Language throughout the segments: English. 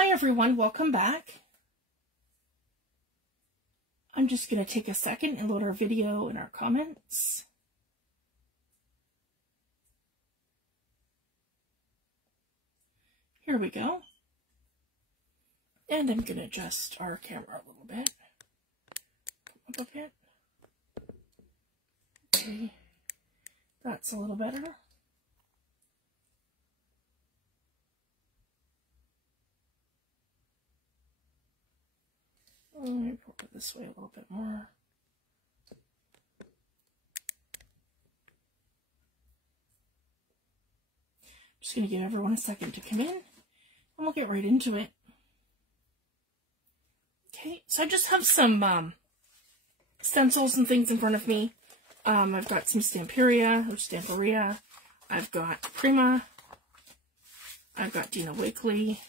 Hi everyone, welcome back. I'm just going to take a second and load our video in our comments. Here we go. And I'm going to adjust our camera a little bit. Come up a bit. Okay, that's a little better. Let me pull it this way a little bit more. Just going to give everyone a second to come in, and we'll get right into it. Okay, so I just have some stencils and things in front of me. I've got some Stamperia. I've got Prima. I've got Dina Weekly.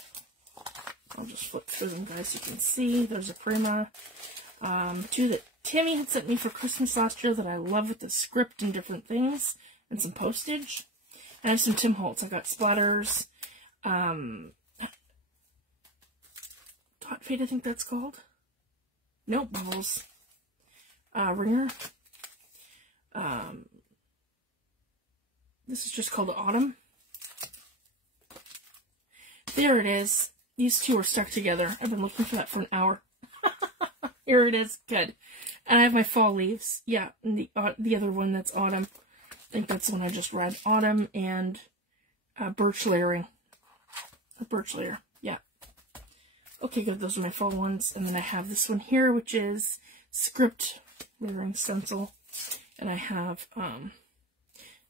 I'll just flip through them, guys, so you can see. There's a Prima. Two that Tammy had sent me for Christmas last year that I love with the script and different things, and some postage. And I have some Tim Holtz. I've got splatters. Dot Fade, I think that's called. Nope, Bubbles. Ringer. This is just called Autumn. There it is. These two are stuck together. I've been looking for that for an hour. Here it is. Good. And I have my fall leaves. Yeah, and the other one that's Autumn. I think that's the one I just read. Autumn and birch layering. A birch layer. Yeah. Okay, good. Those are my fall ones. And then I have this one here, which is script layering stencil. And I have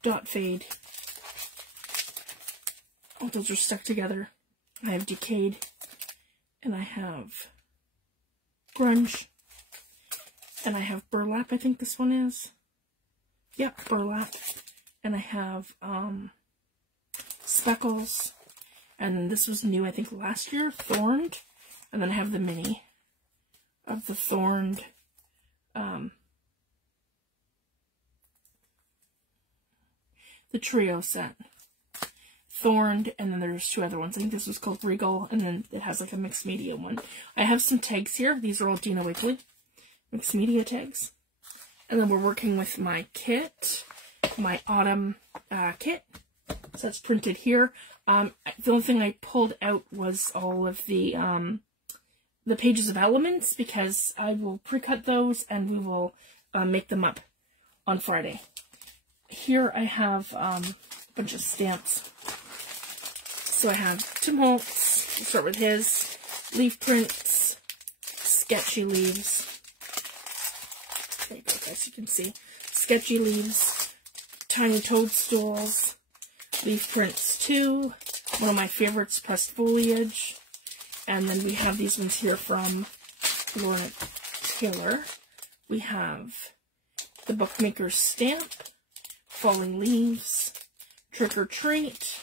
Dot Fade. All those are stuck together. I have Decayed, and I have Grunge, and I have Burlap, I think this one is. Yep, Burlap. And I have Speckles, and this was new, I think, last year, Thorned, and then I have the mini of the Thorned, the trio set. Thorned, and then there's two other ones. I think this was called Regal, and then it has like a mixed media one. I have some tags here. These are all Dina Weekly mixed media tags. And then we're working with my kit, my Autumn kit. So that's printed here. The only thing I pulled out was all of the pages of elements, because I will pre-cut those and we will make them up on Friday. Here I have a bunch of stamps. So I have Tim Holtz, we'll start with his, leaf prints, sketchy leaves. There you go, guys, you can see. Sketchy leaves, tiny toadstools, leaf prints too, one of my favorites, pressed foliage. And then we have these ones here from Lorna Taylor. We have the Bookmaker's Stamp, Falling Leaves, Trick or Treat,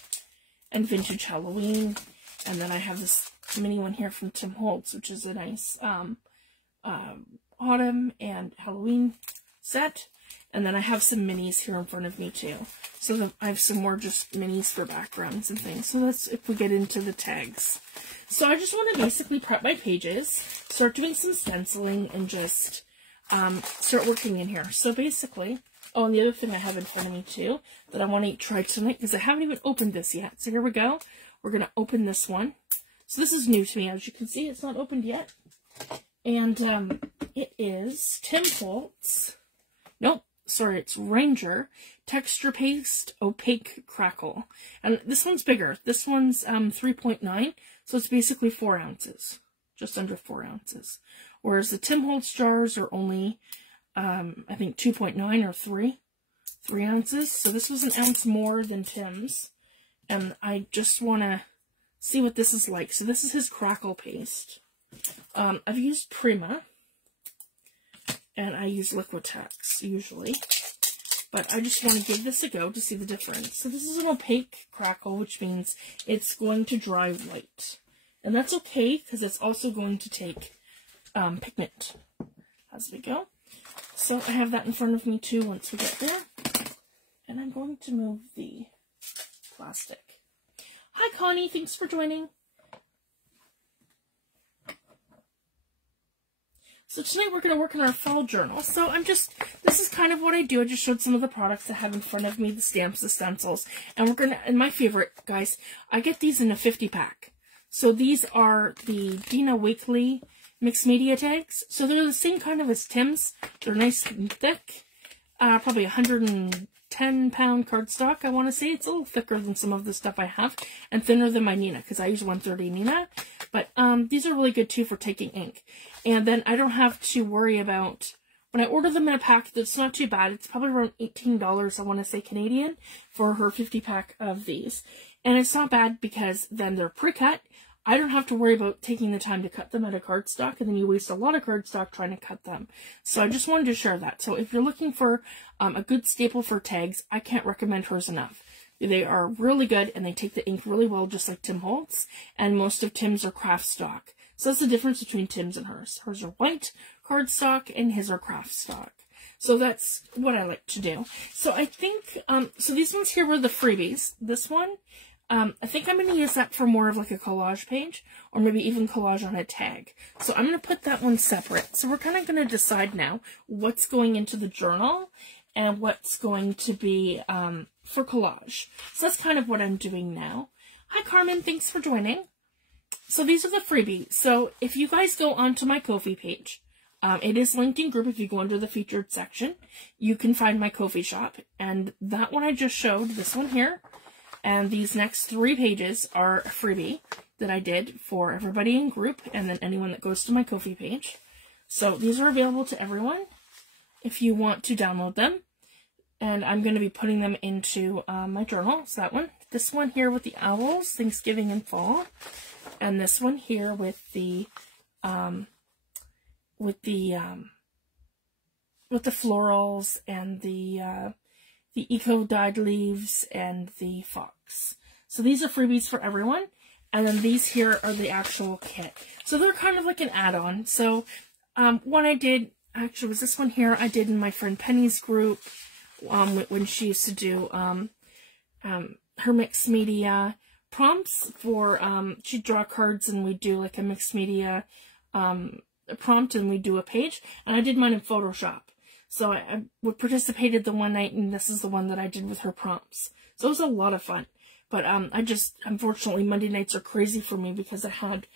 and Vintage Halloween. And then I have this mini one here from Tim Holtz, which is a nice Autumn and Halloween set. And then I have some minis here in front of me too. So I have some more just minis for backgrounds and things. So that's if we get into the tags. So I just want to basically prep my pages, start doing some stenciling, and just start working in here. So basically, oh, and the other thing I have in front of me too that I want to try tonight, because I haven't even opened this yet. So here we go. We're going to open this one. So this is new to me. As you can see, it's not opened yet. And it is Tim Holtz. Nope, sorry, it's Ranger Texture Paste Opaque Crackle. And this one's bigger. This one's 3.9, so it's basically 4 ounces. Just under 4 ounces. Whereas the Tim Holtz jars are only I think 2.9 or 3 ounces. So this was an ounce more than Tim's. And I just want to see what this is like. So this is his crackle paste. I've used Prima. And I use Liquitex usually. But I just want to give this a go to see the difference. So this is an opaque crackle, which means it's going to dry white. And that's okay, because it's also going to take pigment as we go. So I have that in front of me too once we get there. And I'm going to move the plastic. Hi Connie, thanks for joining. So tonight we're going to work on our fall journal. So this is kind of what I do. I just showed some of the products I have in front of me, the stamps, the stencils. And we're going to, and my favorite, guys, I get these in a 50 pack. So these are the Dina Weekly mixed media tags. So they're the same kind of as Tim's. They're nice and thick. Probably 110-pound cardstock, I want to say. It's a little thicker than some of the stuff I have. And thinner than my Nina, because I use 130 Nina. But these are really good, too, for taking ink. And then I don't have to worry about, when I order them in a pack, that's not too bad. It's probably around $18, I want to say, Canadian, for her 50-pack of these. And it's not bad because then they're pre-cut. I don't have to worry about taking the time to cut them out of cardstock, and then you waste a lot of cardstock trying to cut them. So I just wanted to share that. So if you're looking for a good staple for tags, I can't recommend hers enough. They are really good, and they take the ink really well, just like Tim Holtz, and most of Tim's are craft stock. So that's the difference between Tim's and hers. Hers are white cardstock, and his are craft stock. So that's what I like to do. So I think, so these ones here were the freebies. This one, I think I'm going to use that for more of like a collage page, or maybe even collage on a tag. So I'm going to put that one separate. So we're kind of going to decide now what's going into the journal and what's going to be for collage. So that's kind of what I'm doing now. Hi, Carmen. Thanks for joining. So these are the freebies. So if you guys go onto my Ko-fi page, it is linked in group. If you go under the featured section, you can find my Ko-fi shop. And that one I just showed, this one here, and these next 3 pages are a freebie that I did for everybody in group, and then anyone that goes to my Ko-fi page. So these are available to everyone if you want to download them. And I'm going to be putting them into my journal. So that one. This one here with the owls, Thanksgiving and fall. And this one here with the florals and the eco-dyed leaves and the fox. So these are freebies for everyone. And then these here are the actual kit. So they're kind of like an add-on. So one I did, actually was this one here, I did in my friend Penny's group when she used to do her mixed media prompts for, she'd draw cards and we'd do like a mixed media prompt and we'd do a page. And I did mine in Photoshop. So I participated the one night, and this is the one that I did with her prompts. So it was a lot of fun. But unfortunately, Monday nights are crazy for me because I had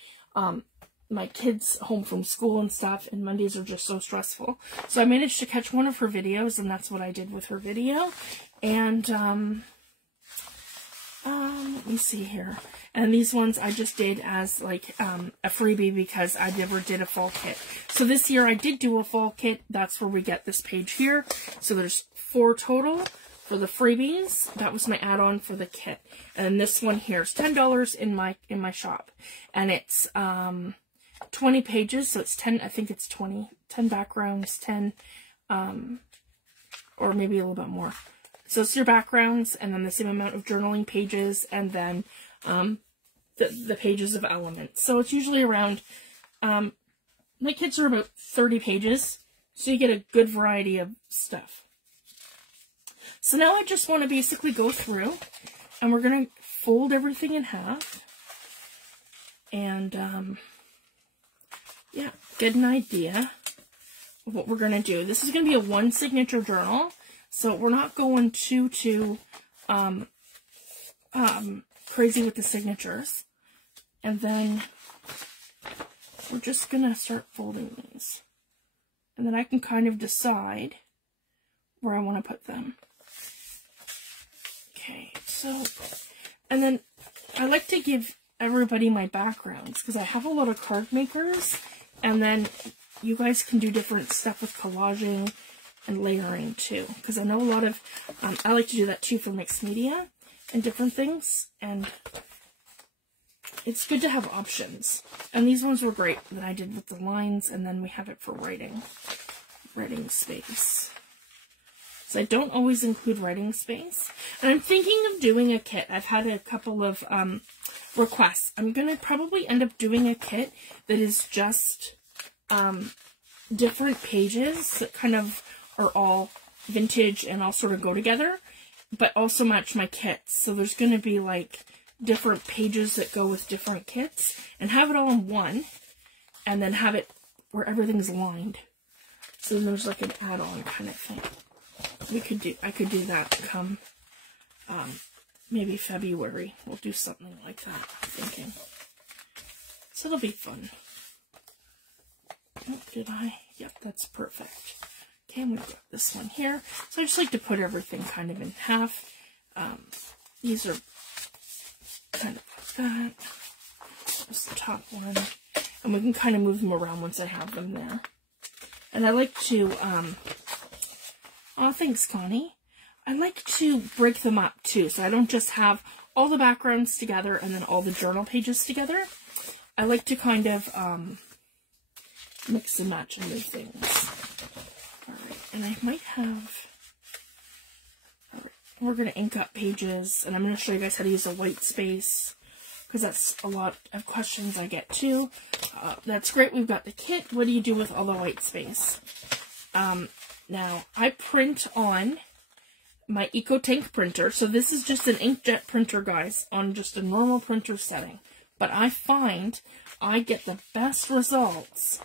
my kids home from school and stuff, and Mondays are just so stressful. So I managed to catch one of her videos, and that's what I did with her video. And let me see here. And these ones I just did as like a freebie because I never did a fall kit. So this year I did do a fall kit. That's where we get this page here. So there's 4 total for the freebies. That was my add-on for the kit. And this one here is $10 in my shop. And it's 20 pages, so it's 10, I think it's 10 backgrounds, 10 or maybe a little bit more. So it's your backgrounds, and then the same amount of journaling pages, and then the pages of elements. So it's usually around, my kits are about 30 pages, so you get a good variety of stuff. So now I just want to basically go through, and we're going to fold everything in half, and yeah, get an idea of what we're going to do. This is going to be a 1 signature journal. So we're not going too crazy with the signatures. And then we're just going to start folding these. And then I can kind of decide where I want to put them. Okay, so, and then I like to give everybody my backgrounds because I have a lot of card makers. And then you guys can do different stuff with collaging and layering too, because I know a lot of, I like to do that too for mixed media and different things, and it's good to have options. And these ones were great that I did with the lines, and then we have it for writing space. So I don't always include writing space, and I'm thinking of doing a kit. I've had a couple of requests. I'm going to probably end up doing a kit that is just different pages that kind of are all vintage and all sort of go together, but also match my kits. So there's going to be like different pages that go with different kits, and have it all in one, and then have it where everything's lined. So then there's like an add-on kind of thing. I could do that come maybe February. We'll do something like that, I'm thinking. So it'll be fun. Oh, did I? Yep, that's perfect. Okay, I'm going to grab this one here. So I just like to put everything kind of in half. These are kind of like that. That's the top one. And we can kind of move them around once I have them there. And I like to, oh, thanks, Connie. I like to break them up, too, so I don't just have all the backgrounds together and then all the journal pages together. I like to kind of, mix and match and move things. Alright, and I might have, we're going to ink up pages, and I'm going to show you guys how to use a white space, because that's a lot of questions I get too. That's great, we've got the kit. What do you do with all the white space? Now, I print on my EcoTank printer. So this is just an inkjet printer, guys, on just a normal printer setting. But I find I get the best results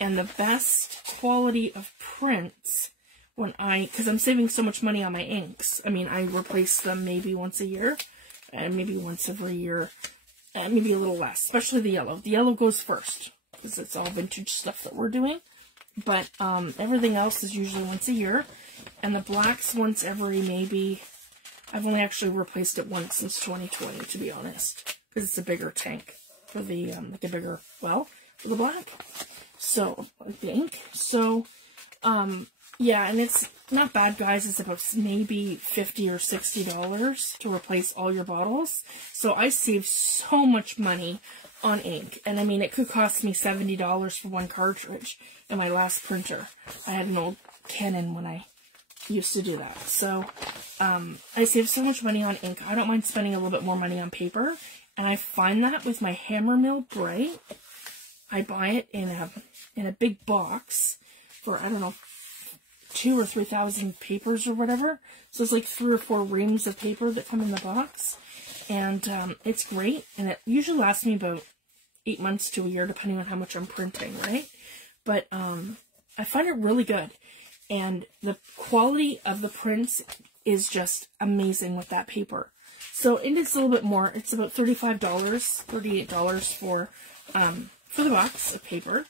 and the best quality of prints when because I'm saving so much money on my inks. I mean, I replace them maybe once a year, and maybe once every year, and maybe a little less, especially the yellow. The yellow goes first, because it's all vintage stuff that we're doing. But everything else is usually once a year, and the blacks once every maybe, I've only actually replaced it once since 2020, to be honest, because it's a bigger tank for the, like a bigger well for the black. So, like the ink. So, yeah, and it's not bad, guys. It's about maybe $50 or $60 to replace all your bottles. So I saved so much money on ink. And I mean, it could cost me $70 for one cartridge in my last printer. I had an old Canon when I used to do that. So I saved so much money on ink. I don't mind spending a little bit more money on paper. And I find that with my Hammermill Bright. I buy it in a big box for, I don't know, 2,000 or 3,000 papers or whatever. So it's like 3 or 4 reams of paper that come in the box. And it's great. And it usually lasts me about 8 months to a year, depending on how much I'm printing, right? But I find it really good. And the quality of the prints is just amazing with that paper. So it is a little bit more. It's about $35, $38 for the box of paper.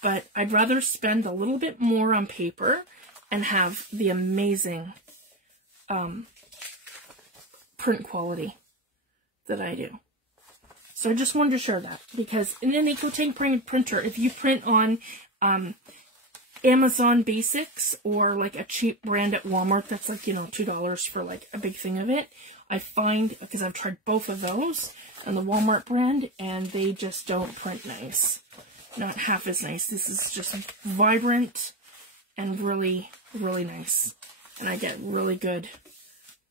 But I'd rather spend a little bit more on paper and have the amazing print quality that I do. So I just wanted to share that, because in an EcoTank printer, if you print on Amazon Basics or like a cheap brand at Walmart that's like, you know, $2 for like a big thing of it, I find, because I've tried both of those and the Walmart brand, and they just don't print nice. Not half as nice. This is just vibrant and really, really nice. And I get really good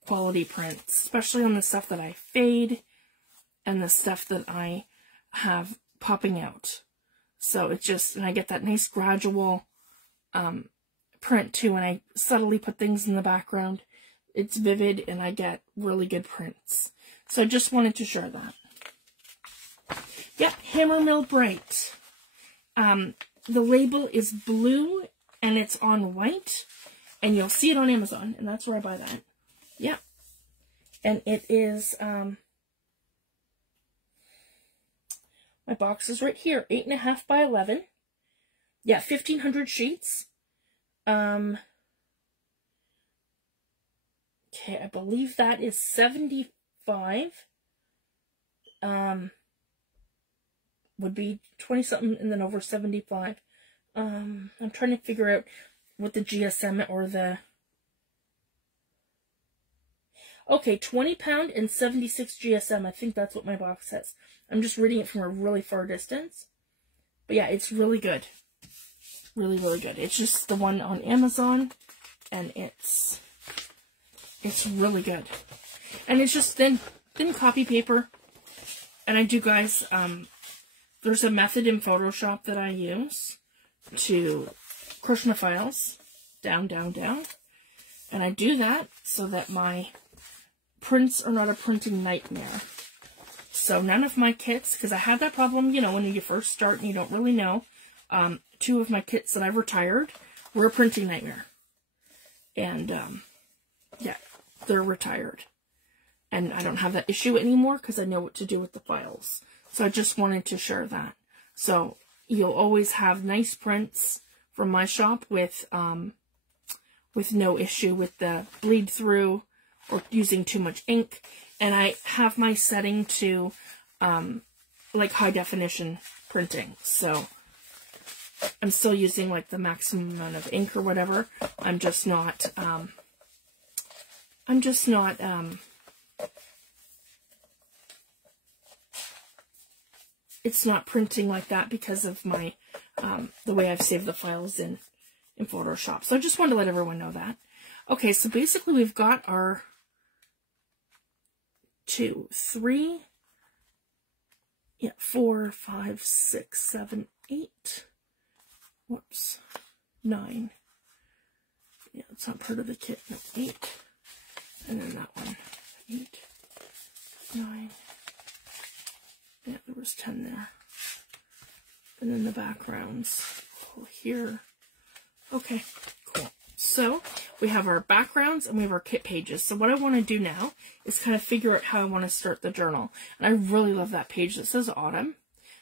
quality prints, especially on the stuff that I fade and the stuff that I have popping out. So it's just, and I get that nice gradual print too, and I subtly put things in the background. It's vivid, and I get really good prints. So I just wanted to share that. Yep, Hammermill Bright. The label is blue, and it's on white, and you'll see it on Amazon, and that's where I buy that. Yeah. And it is, my box is right here, 8.5 by 11. Yeah, 1,500 sheets. Okay, I believe that is 75. Would be 20-something and then over 75. I'm trying to figure out what the GSM or the... Okay, 20 pound and 76 GSM. I think that's what my box says. I'm just reading it from a really far distance. But yeah, it's really good. Really, really good. It's just the one on Amazon, and it's really good. And it's just thin copy paper. And I do, guys, there's a method in Photoshop that I use to crush my files down, down, down. And I do that so that my prints are not a printing nightmare. So none of my kits, because I had that problem, you know, when you first start and you don't really know, two of my kits that I've retired were a printing nightmare. And, yeah, they're retired. And I don't have that issue anymore because I know what to do with the files. So I just wanted to share that. So you'll always have nice prints from my shop with no issue with the bleed through or using too much ink. And I have my setting to like high definition printing. So I'm still using like the maximum amount of ink or whatever. I'm just not it's not printing like that because of my the way I've saved the files in Photoshop. So I just wanted to let everyone know that. Okay, so basically we've got our 2, 3, 4, 5, 6, 7, 8. Whoops, 9. Yeah, it's not part of the kit. No, 8. And then that one. 8, 9. Yeah, there was 10 there. And then the backgrounds here. Okay, cool. So we have our backgrounds and we have our kit pages. So what I want to do now is kind of figure out how I want to start the journal. And I really love that page that says Autumn.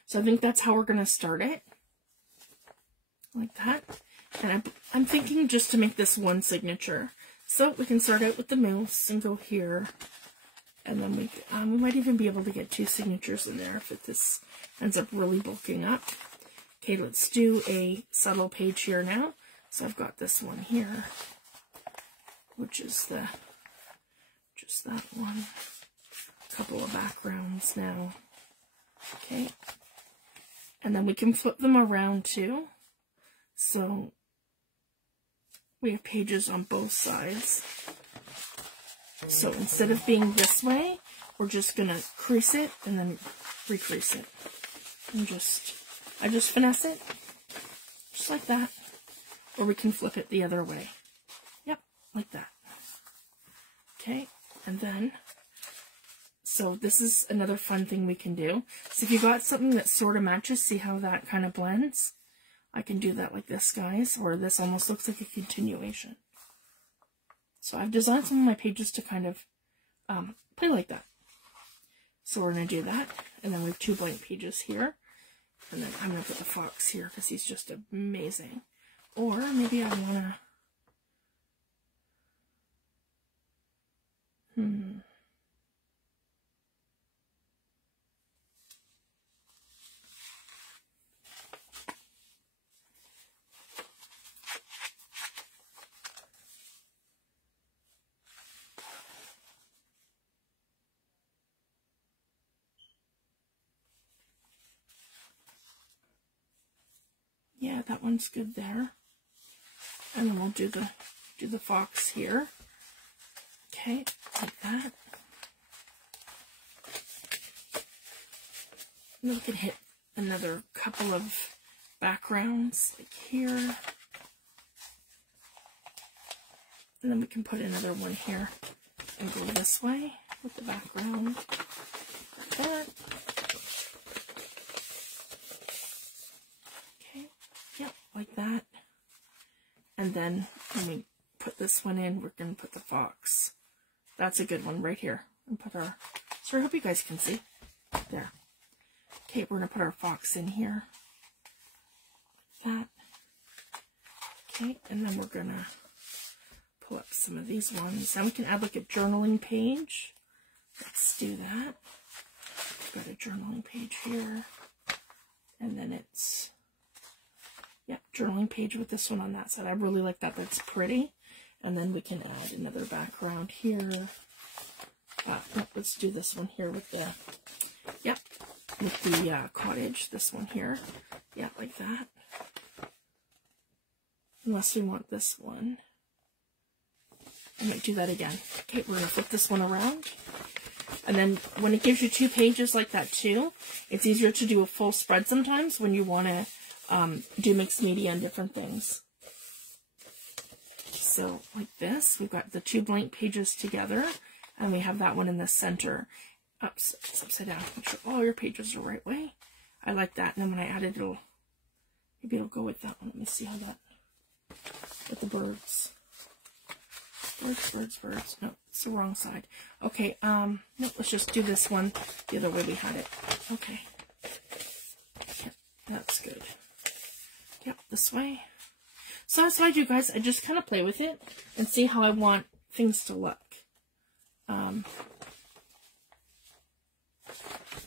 So I think that's how we're going to start it. Like that. And I'm thinking just to make this one signature. So we can start out with the mouse and go here. And then we might even be able to get 2 signatures in there if this ends up really bulking up. Okay, let's do a subtle page here now. So I've got this one here, which is just that one. A couple of backgrounds now. Okay. And then we can flip them around too. So we have pages on both sides. So instead of being this way, we're just going to crease it and then recrease it. And I just finesse it, just like that. Or we can flip it the other way. Yep, like that. Okay, and then, so this is another fun thing we can do. So if you got something that sort of matches, see how that kind of blends? I can do that like this, guys, or this almost looks like a continuation. So I've designed some of my pages to kind of play like that. So we're going to do that. And then we have 2 blank pages here. And then I'm going to put the fox here because he's just amazing. Or maybe I want to... Yeah, that one's good there. And then we'll do the fox here. Okay, like that. And then we can hit another couple of backgrounds, like here. And then we can put another one here and go this way with the background. Like that. Okay, yep, like that. And then when we put this one in, we're going to put the fox. That's a good one right here. And put our, so I hope you guys can see. There. Okay, we're going to put our fox in here. Like that. Okay, and then we're going to pull up some of these ones. Now we can add like a journaling page. Let's do that. Got a journaling page here. And then it's, yeah, journaling page with this one on that side. I really like that. That's pretty. And then we can add another background here. Let's do this one here with the, yep, with the cottage. This one here. Yeah, like that. Unless we want this one. I might do that again. Okay, we're going to flip this one around. And then when it gives you 2 pages like that too, it's easier to do a full spread sometimes when you want to do mixed media and different things. So like this, we've got the 2 blank pages together, and we have that one in the center. Oops, it's upside down. Make sure all your pages are the right way. I like that. And then when I add it, it'll Maybe it'll go with that one. Let me see how that, with the birds. Birds. No, it's the wrong side. Okay, no, let's just do this one the other way we had it. Okay. Yep, that's good. Yep, this way. So that's what I do, guys. I just kind of play with it and see how I want things to look.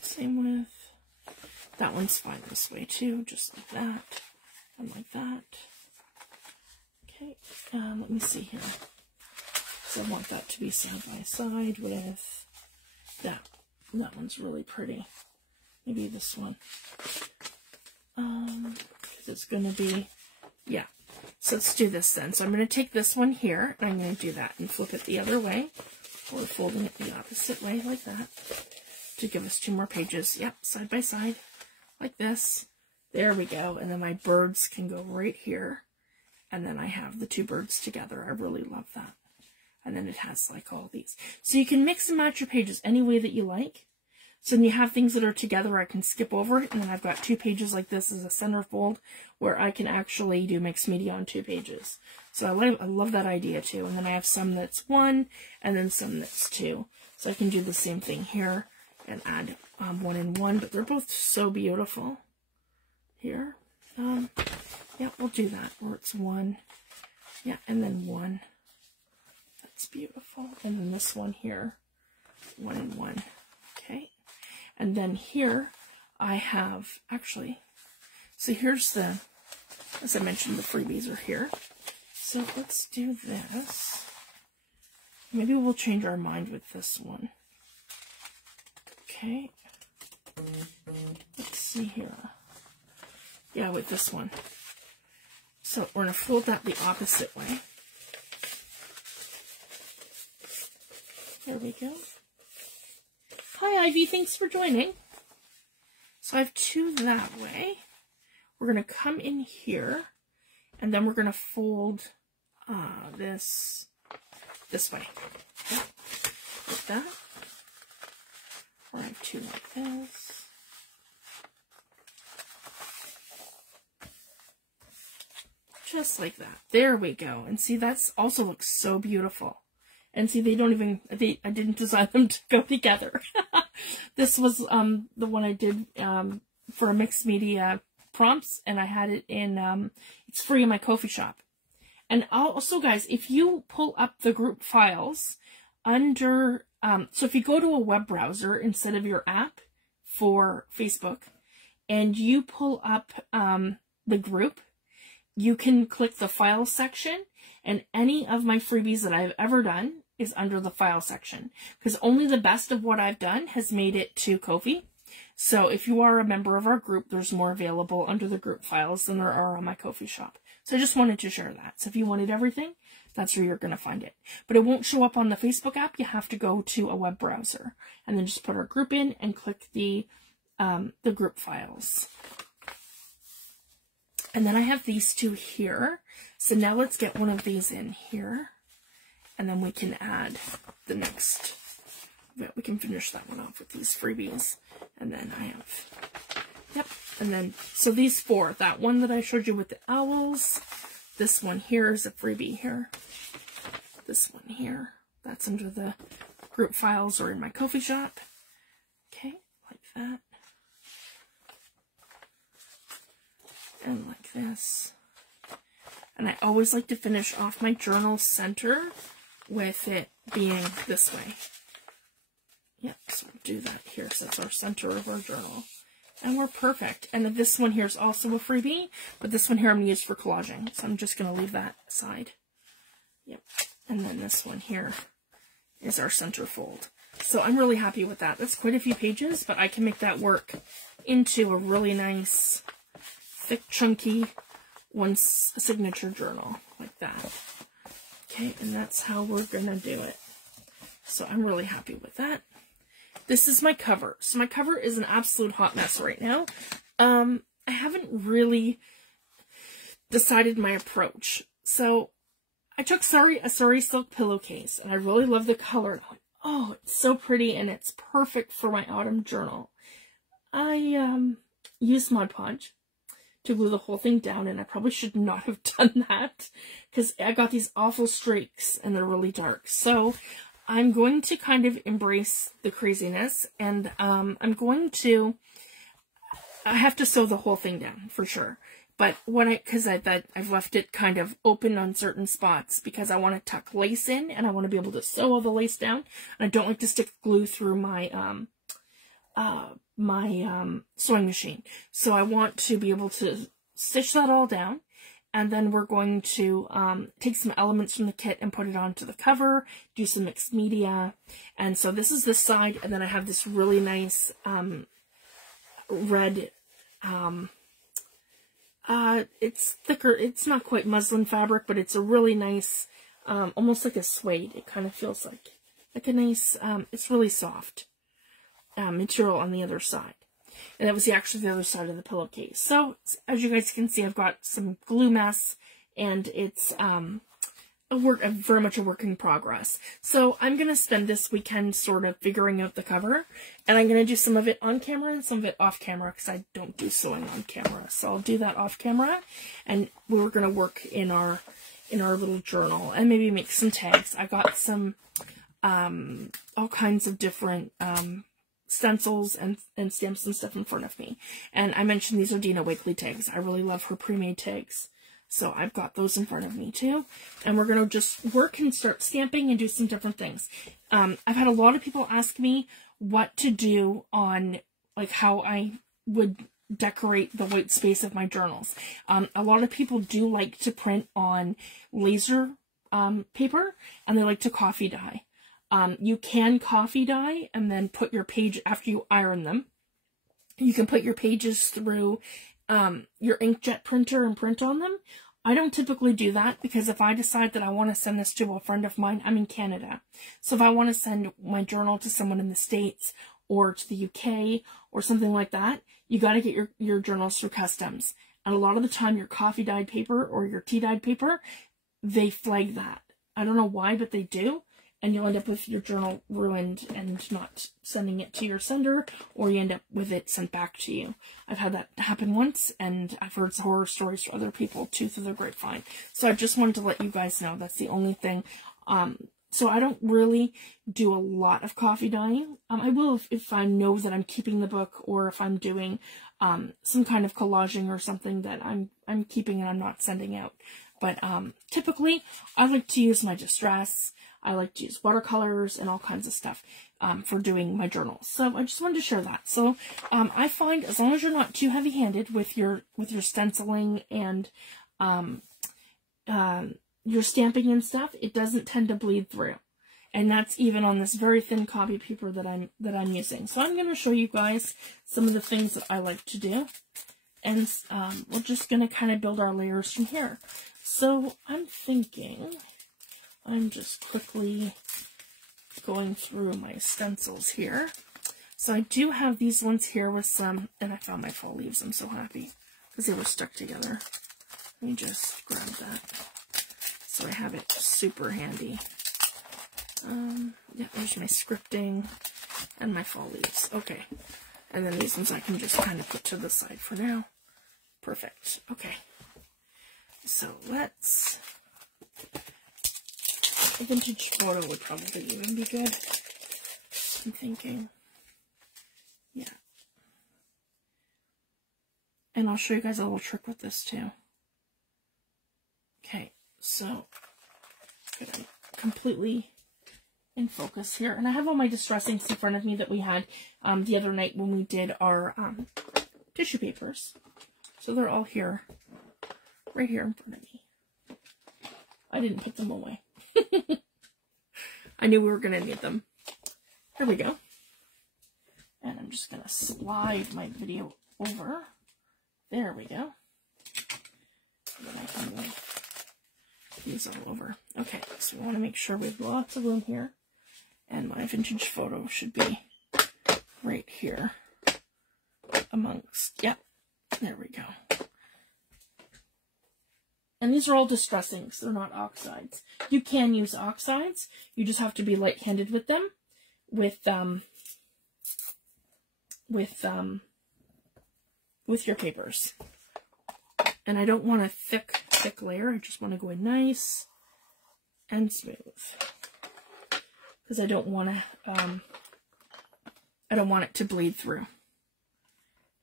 Same with that one's fine this way too, just like that and like that. Okay, let me see here. So I want that to be side by side with that. That one's really pretty. Maybe this one. Because it's going to be, yeah. So let's do this then. So I'm going to take this one here, and I'm going to do that and flip it the other way, or folding it the opposite way like that, to give us 2 more pages. Yep, side by side, like this. There we go. And then my birds can go right here, and then I have the 2 birds together. I really love that. And then it has like all these. So you can mix and match your pages any way that you like. So when you have things that are together, I can skip over it, and then I've got 2 pages like this as a centerfold where I can actually do mixed media on 2 pages. So I love that idea too. And then I have some that's 1 and then some that's 2. So I can do the same thing here and add 1 and 1, but they're both so beautiful here. Yeah, we'll do that where it's 1. Yeah, and then 1. That's beautiful. And then this one here, 1 and 1. Okay. And then here I have, actually, so here's the, as I mentioned, the freebies are here. So let's do this. Maybe we'll change our mind with this one. Okay. Let's see here. Yeah, with this one. So we're going to fold that the opposite way. There we go. Hi, Ivy. Thanks for joining. So I have 2 that way. We're going to come in here, and then we're going to fold this way. Okay. Like that. Or I have 2 like this. Just like that. There we go. And see, that's also looks so beautiful. And see, they don't even, I didn't design them to go together. This was the one I did for a mixed media prompts, and I had it in, it's free in my Ko-fi shop. And also, guys, if you pull up the group files under, so if you go to a web browser instead of your app for Facebook, and you pull up the group, you can click the file section, and any of my freebies that I've ever done is under the file section, because only the best of what I've done has made it to Ko-fi. So if you are a member of our group, there's more available under the group files than there are on my Ko-fi shop. So I just wanted to share that. So if you wanted everything, that's where you're going to find it. But it won't show up on the Facebook app. You have to go to a web browser and then just put our group in and click the group files. And then I have these 2 here. So now let's get one of these in here. And then we can add the next. We can finish that one off with these freebies. And then I have, yep. And then, so these 4, that one that I showed you with the owls. This one here is a freebie here. This one here, that's under the group files or in my Ko-fi shop. Okay, like that. And like this. And I always like to finish off my journal center with it being this way. Yep, so we'll do that here. So that's our center of our journal. And we're perfect. And then this one here is also a freebie, but this one here I'm going to use for collaging. So I'm just going to leave that aside. Yep. And then this one here is our center fold. So I'm really happy with that. That's quite a few pages, but I can make that work into a really nice, thick, chunky one signature journal like that. Okay, and that's how we're going to do it. So I'm really happy with that. This is my cover. So my cover is an absolute hot mess right now. I haven't really decided my approach. So I took a Sari silk pillowcase, and I really love the color. I'm like, oh, it's so pretty, and it's perfect for my autumn journal. I used Mod Podge to glue the whole thing down, and I probably should not have done that because I got these awful streaks and they're really dark. So I'm going to kind of embrace the craziness, and I have to sew the whole thing down for sure. But because I've left it kind of open on certain spots because I want to tuck lace in and I want to be able to sew all the lace down. And I don't like to stick glue through my sewing machine. So I want to be able to stitch that all down. And then we're going to take some elements from the kit and put it onto the cover, do some mixed media. And so this is the side, and then I have this really nice red, it's thicker, it's not quite muslin fabric, but it's a really nice, almost like a suede. It kind of feels like a nice, it's really soft material on the other side. And that was actually the other side of the pillowcase. So, as you guys can see, I've got some glue mess, and it's very much a work in progress. So, I'm going to spend this weekend sort of figuring out the cover, and I'm going to do some of it on camera and some of it off camera, because I don't do sewing on camera. So, I'll do that off camera, and we're going to work in our little journal, and maybe make some tags. I got some, all kinds of different, stencils and stamps and stuff in front of me. And I mentioned these are Dina Wakely tags. I really love her pre-made tags. So I've got those in front of me too. And we're going to just work and start stamping and do some different things. I've had a lot of people ask me what to do on, like, how I would decorate the white space of my journals. A lot of people do like to print on laser paper, and they like to coffee dye. You can coffee dye and then put your page, after you iron them, you can put your pages through your inkjet printer and print on them. I don't typically do that because if I decide that I want to send this to a friend of mine, I'm in Canada. So if I want to send my journal to someone in the States or to the UK or something like that, you got to get your journals through customs. And a lot of the time your coffee dyed paper or your tea dyed paper, they flag that. I don't know why, but they do. And you'll end up with your journal ruined and not sending it to your sender, or you end up with it sent back to you. I've had that happen once, and I've heard horror stories from other people too through the grapevine. So I just wanted to let you guys know that's the only thing. So I don't really do a lot of coffee dyeing. I will if I know that I'm keeping the book, or if I'm doing some kind of collaging or something that I'm keeping and I'm not sending out. But typically, I like to use my distress. I like to use watercolors and all kinds of stuff for doing my journals. So I just wanted to share that. So I find as long as you're not too heavy-handed with your stenciling and your stamping and stuff, it doesn't tend to bleed through. And that's even on this very thin copy paper that I'm using. So I'm going to show you guys some of the things that I like to do. And we're just going to kind of build our layers from here. So I'm thinking, I'm just quickly going through my stencils here. So I do have these ones here with some, and I found my fall leaves. I'm so happy because they were stuck together. Let me just grab that so I have it super handy. Yeah, there's my scripting and my fall leaves. Okay. And then these ones I can just kind of put to the side for now. Perfect. Okay. So let's, a vintage photo would probably even be good. I'm thinking. Yeah. And I'll show you guys a little trick with this too. Okay, so I'm completely in focus here. And I have all my distress inks in front of me that we had the other night when we did our tissue papers. So they're all here, right here in front of me. I didn't put them away. I knew we were going to need them. There we go. And I'm just going to slide my video over. There we go. And then I can move these all over. Okay, so we want to make sure we have lots of room here. And my vintage photo should be right here amongst, yep, there we go. And these are all distress inks. They're not oxides. You can use oxides. You just have to be light-handed with them. With your papers. And I don't want a thick layer. I just want to go in nice and smooth. Because I don't want it to bleed through.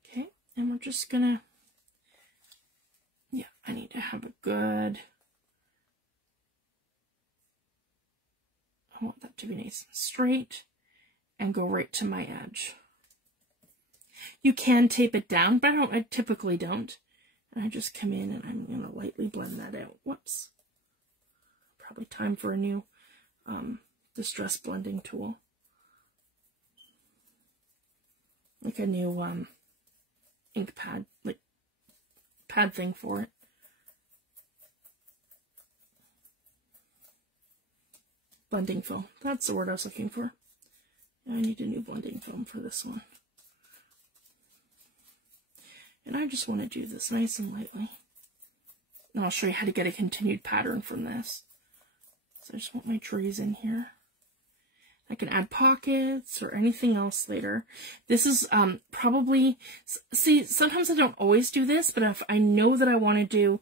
Okay, and we're just gonna, yeah, I need to have a good, I want that to be nice and straight and go right to my edge. You can tape it down, but I typically don't. And I just come in and I'm going to lightly blend that out. Whoops. Probably time for a new distress blending tool. Like a new ink pad, like pad thing for it. Blending foam. That's the word I was looking for. I need a new blending foam for this one. And I just want to do this nice and lightly. And I'll show you how to get a continued pattern from this. So I just want my trees in here. I can add pockets or anything else later. This is probably, see, sometimes I don't always do this, but if I know that I want to do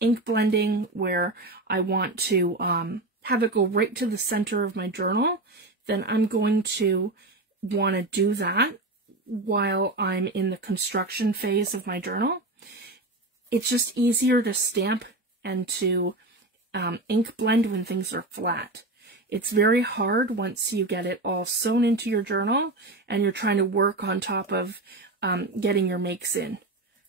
ink blending where I want to have it go right to the center of my journal, then I'm going to want to do that while I'm in the construction phase of my journal. It's just easier to stamp and to ink blend when things are flat. It's very hard once you get it all sewn into your journal and you're trying to work on top of getting your makes in.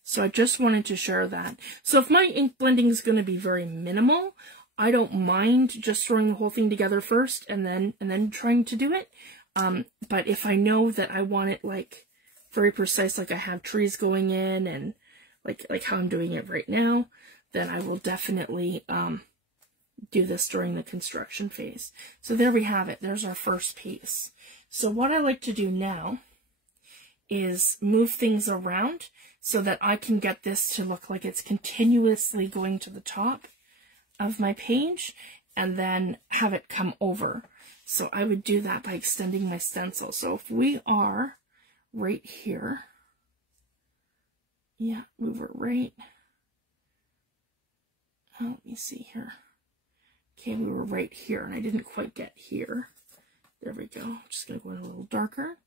So I just wanted to share that. So if my ink blending is going to be very minimal, I don't mind just throwing the whole thing together first and then trying to do it. But if I know that I want it like very precise, like I have trees going in and like how I'm doing it right now, then I will definitely do this during the construction phase. So there we have it. There's our first piece. So what I like to do now is move things around so that I can get this to look like it's continuously going to the top of my page and then have it come over. So I would do that by extending my stencil. So if we are right here, yeah, we were right, oh, let me see here. Okay, we were right here and I didn't quite get here. There we go. I'm just going to go in a little darker.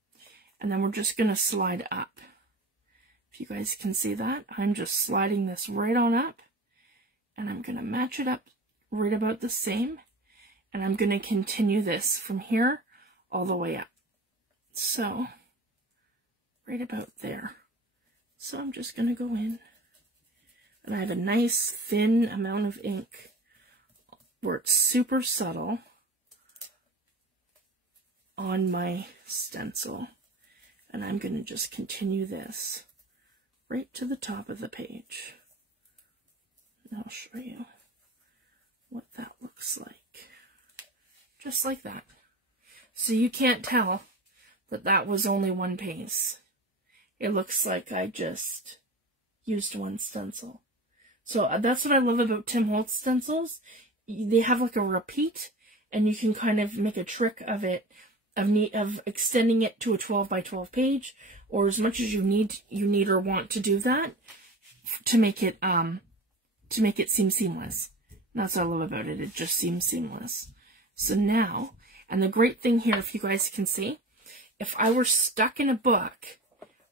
And then we're just going to slide up. If you guys can see that, I'm just sliding this right on up. And I'm going to match it up right about the same. And I'm going to continue this from here all the way up. So, right about there. So I'm just going to go in. And I have a nice thin amount of ink where it's super subtle on my stencil. And I'm going to just continue this right to the top of the page. And I'll show you what that looks like. Just like that. So you can't tell that that was only one piece. It looks like I just used one stencil. So that's what I love about Tim Holtz stencils. They have like a repeat, and you can kind of make a trick of it, of extending it to a 12 by 12 page, or as much as you need or want to do that to make it seem seamless. And that's what I love about it. It just seems seamless. So now, and the great thing here, if you guys can see, if I were stuck in a book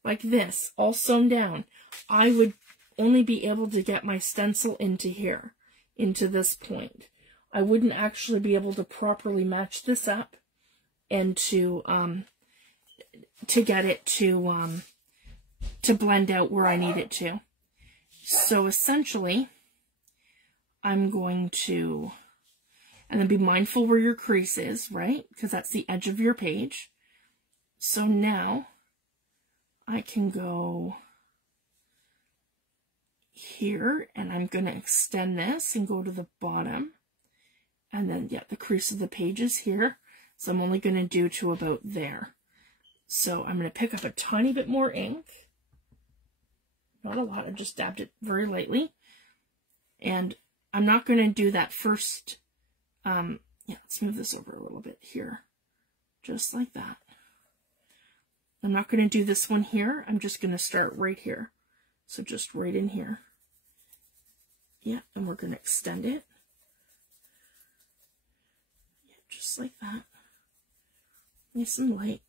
like this, all sewn down, I would only be able to get my stencil into here, into this point. I wouldn't actually be able to properly match this up and to get it to blend out where I need it to. So essentially, I'm going to, and then be mindful where your crease is, right? Because that's the edge of your page. So now I can go here, and I'm going to extend this and go to the bottom. And then, yeah, the crease of the page is here. So I'm only going to do to about there. So I'm going to pick up a tiny bit more ink. Not a lot, I just dabbed it very lightly. And I'm not going to do that first. Yeah, let's move this over a little bit here. Just like that. I'm not going to do this one here. I'm just going to start right here. So just right in here. Yeah, and we're going to extend it. Yeah, just like that. Nice and light.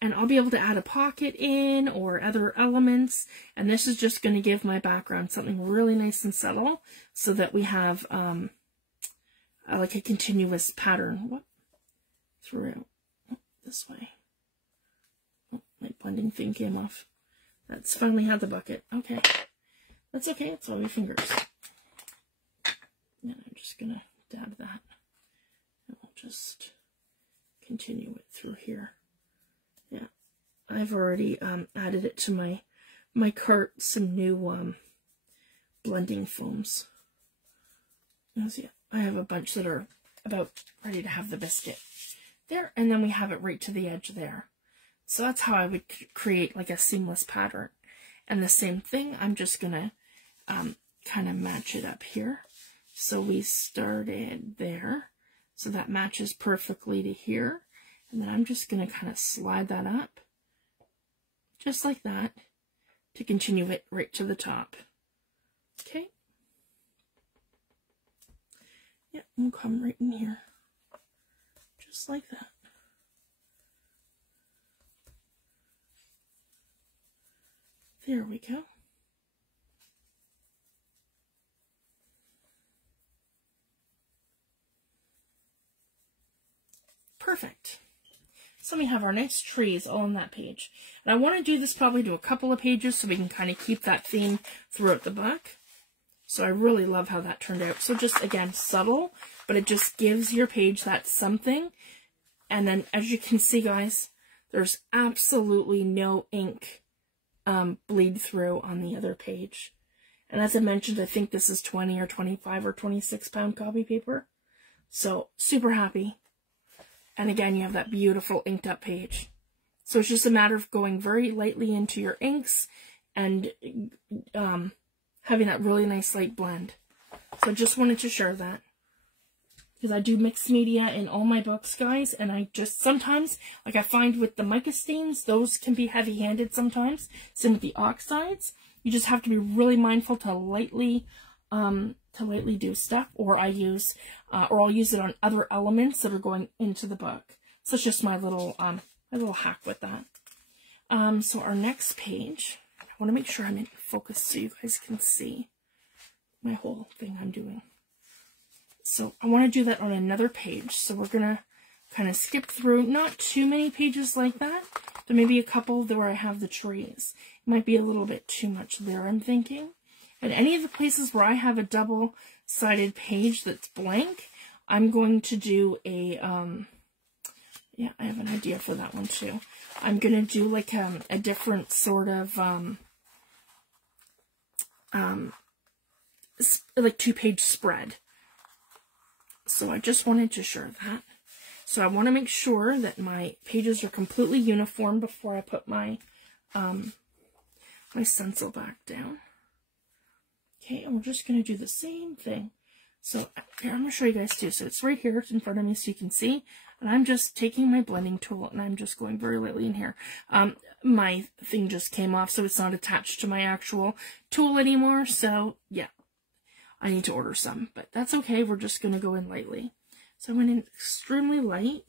And I'll be able to add a pocket in or other elements. And this is just going to give my background something really nice and subtle so that we have like a continuous pattern through this way. Oh, my blending thing came off. That's finally had the bucket. Okay. That's okay. It's all your fingers. And I'm just going to dab that. And we'll just continue it through here. Yeah, I've already added it to my cart, some new blending foams. Yeah, I have a bunch that are about ready to have the biscuit there, and then we have it right to the edge there. So that's how I would create like a seamless pattern. And the same thing, I'm just gonna kind of match it up here. So we started there, so that matches perfectly to here. And then I'm just going to kind of slide that up, just like that, to continue it right to the top. Okay. Yeah, we'll come right in here, just like that. There we go. Perfect. So we have our nice trees all on that page. And I want to do this probably to a couple of pages so we can kind of keep that theme throughout the book. So I really love how that turned out. So just, again, subtle, but it just gives your page that something. And then, as you can see, guys, there's absolutely no ink bleed through on the other page. And as I mentioned, I think this is 20 or 25 or 26 pound copy paper. So super happy. And again, you have that beautiful inked up page. So it's just a matter of going very lightly into your inks and having that really nice light blend. So I just wanted to share that. Because I do mixed media in all my books, guys. And I just sometimes, like I find with the mica stains, those can be heavy-handed sometimes. Same with the oxides. You just have to be really mindful to lightly do stuff, or I'll use it on other elements that are going into the book. So it's just my little hack with that. So our next page, I want to make sure I'm in focus so you guys can see my whole thing I'm doing. So I want to do that on another page. So we're gonna kind of skip through, not too many pages like that. There may be a couple where I have the trees. It might be a little bit too much there, I'm thinking. And any of the places where I have a double-sided page that's blank, I'm going to do a, yeah, I have an idea for that one too. I'm going to do like a different sort of, like 2-page spread. So I just wanted to share that. So I want to make sure that my pages are completely uniform before I put my, my stencil back down. Okay, and we're just going to do the same thing. So here, I'm going to show you guys too. So it's right here, it's in front of me so you can see. And I'm just taking my blending tool and I'm just going very lightly in here. My thing just came off, so it's not attached to my actual tool anymore. So yeah, I need to order some, but that's okay. We're just going to go in lightly. So I went in extremely light,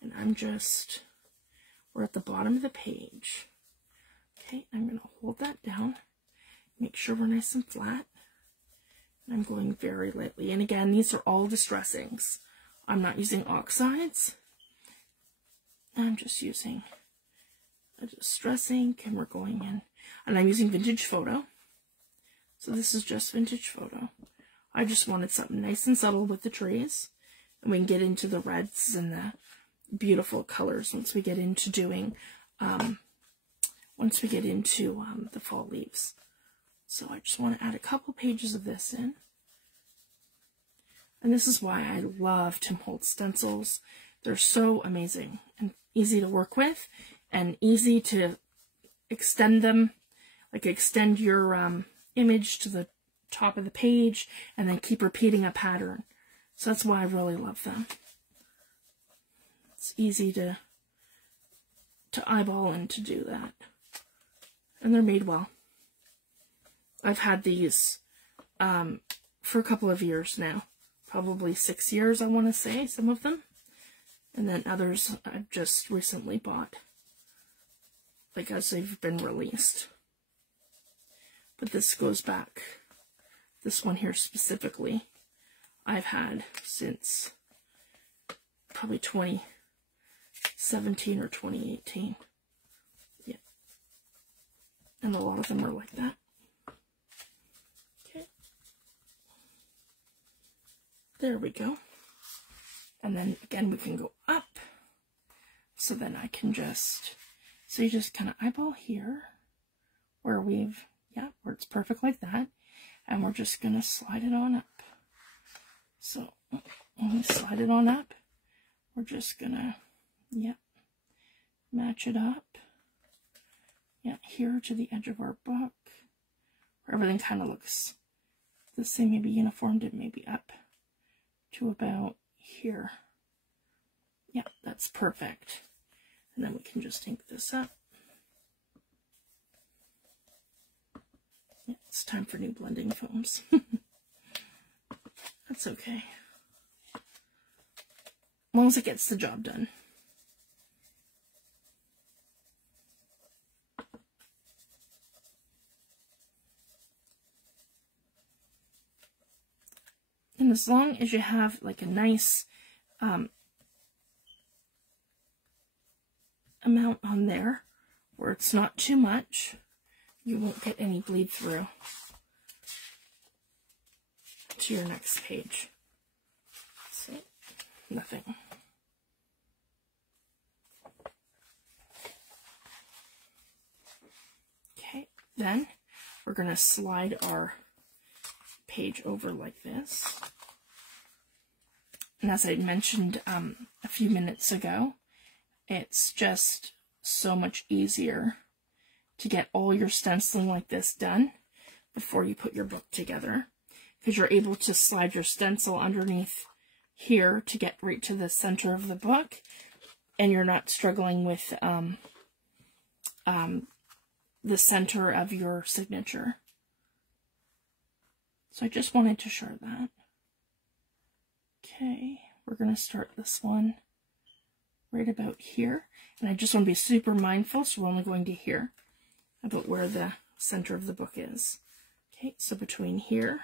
and we're at the bottom of the page. Okay, I'm going to hold that down. Make sure we're nice and flat. And I'm going very lightly. And again, these are all distress inks. I'm not using oxides. I'm just using a distress ink, and we're going in. And I'm using Vintage Photo. So this is just Vintage Photo. I just wanted something nice and subtle with the trees. And we can get into the reds and the beautiful colors once we get into doing, the fall leaves. So I just want to add a couple pages of this in. And this is why I love Tim Holtz stencils. They're so amazing and easy to work with and easy to extend them, like extend your image to the top of the page and then keep repeating a pattern. So that's why I really love them. It's easy to eyeball and to do that. And they're made well. I've had these for a couple of years now. Probably 6 years, I want to say, some of them. And then others I've just recently bought, like as they've been released. But this goes back, this one here specifically, I've had since probably 2017 or 2018. Yeah. And a lot of them are like that. Okay. There we go. And then again, we can go up. So then I can just, so you just kind of eyeball here where we've, yeah, where it's perfect like that. And we're just going to slide it on up. So when we slide it on up, we're just going to, yeah, match it up. Yeah, here to the edge of our book. Where everything kind of looks the same, maybe uniformed it, maybe up to about here. Yeah, that's perfect. And then we can just ink this up. Yeah, it's time for new blending foams. That's okay. As long as it gets the job done. And as long as you have like a nice amount on there where it's not too much, you won't get any bleed through to your next page. See? Nothing. Okay, then we're going to slide our page over like this. And as I mentioned a few minutes ago, it's just so much easier to get all your stenciling like this done before you put your book together, because you're able to slide your stencil underneath here to get right to the center of the book, and you're not struggling with the center of your signature. So I just wanted to show that. Okay, we're going to start this one right about here. And I just want to be super mindful, so we're only going to here about where the center of the book is. Okay, so between here,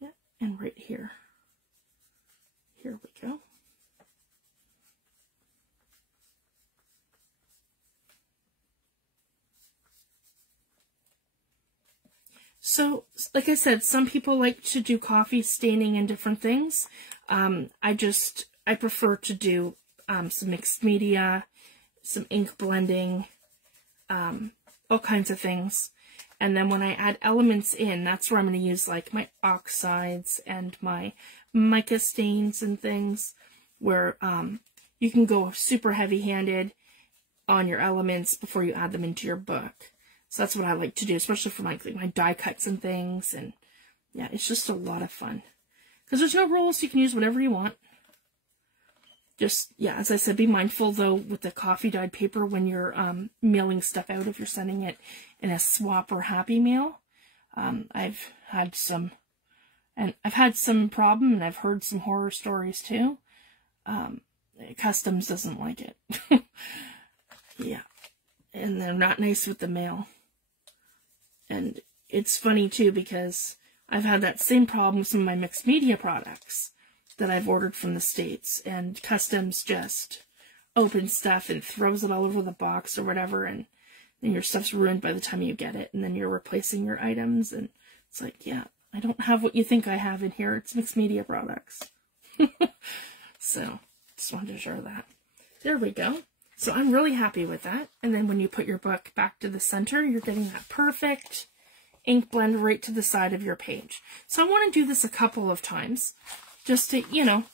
yeah, and right here. Here we go. So, like I said, some people like to do coffee staining and different things. I prefer to do some mixed media, some ink blending, all kinds of things. And then when I add elements in, that's where I'm going to use like my oxides and my mica stains and things, where you can go super heavy-handed on your elements before you add them into your book. So that's what I like to do, especially for like my die cuts and things. And yeah, it's just a lot of fun. Because there's no rules, you can use whatever you want. Just, yeah, as I said, be mindful though with the coffee dyed paper when you're mailing stuff out, if you're sending it in a swap or happy mail. I've had some problem, and I've heard some horror stories too. Customs doesn't like it. Yeah. And they're not nice with the mail. And it's funny too, because I've had that same problem with some of my mixed media products that I've ordered from the States, and customs just opens stuff and throws it all over the box or whatever, and then your stuff's ruined by the time you get it, and then you're replacing your items, and it's like, yeah, I don't have what you think I have in here. It's mixed media products. So, just wanted to share that. There we go. So I'm really happy with that. And then when you put your book back to the center, you're getting that perfect ink blend right to the side of your page. So I want to do this a couple of times, just to, you know,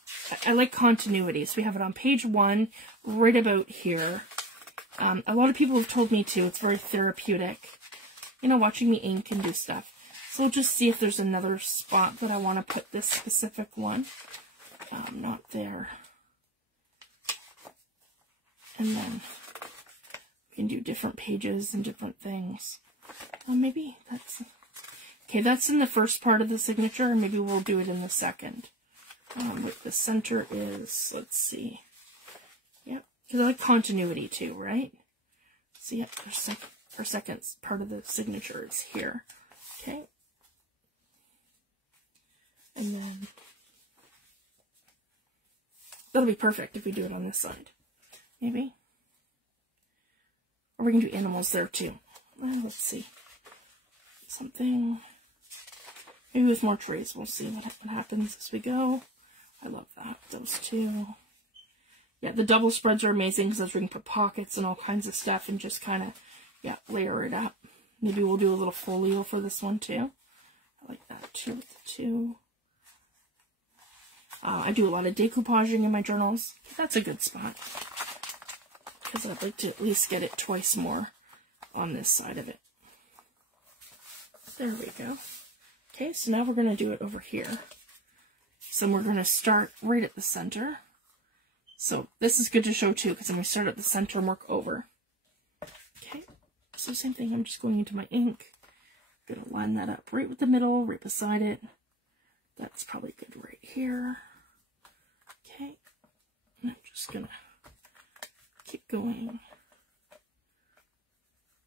I like continuity. So we have it on page 1, right about here. A lot of people have told me too, it's very therapeutic, you know, watching me ink and do stuff. So we'll just see if there's another spot that I want to put this specific one. Not there. And then we can do different pages and different things. Well, maybe that's Okay, that's in the first part of the signature, and maybe we'll do it in the second. What the center is, let's see. Yep, because I like continuity too, right? So yep, our second part of the signature is here. Okay. And then that'll be perfect if we do it on this side. Maybe. Or we can do animals there too. Let's see. Something. Maybe with more trees. We'll see what happens as we go. I love that. Those two. Yeah, the double spreads are amazing because we can put pockets and all kinds of stuff and just kind of, yeah, layer it up. Maybe we'll do a little folio for this one too. I like that too with the two. I do a lot of decoupaging in my journals. That's a good spot. Because I'd like to at least get it twice more on this side of it. There we go. Okay, so now we're going to do it over here. So we're going to start right at the center. So this is good to show too, because then we start at the center and work over. Okay, so same thing, I'm just going into my ink. I'm going to line that up right with the middle, right beside it. That's probably good right here. Okay, and I'm just going to keep going.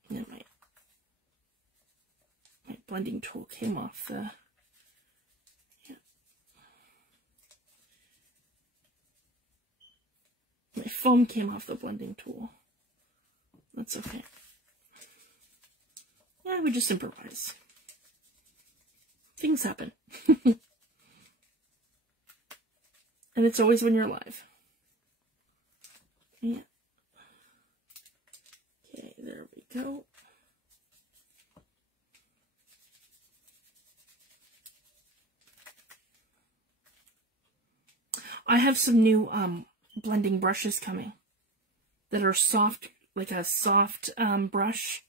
And then my blending tool came off the... Yeah. My foam came off the blending tool. That's okay. Yeah, we just improvise. Things happen. And it's always when you're live. Yeah. Okay, there we go. I have some new blending brushes coming that are soft, like a soft brush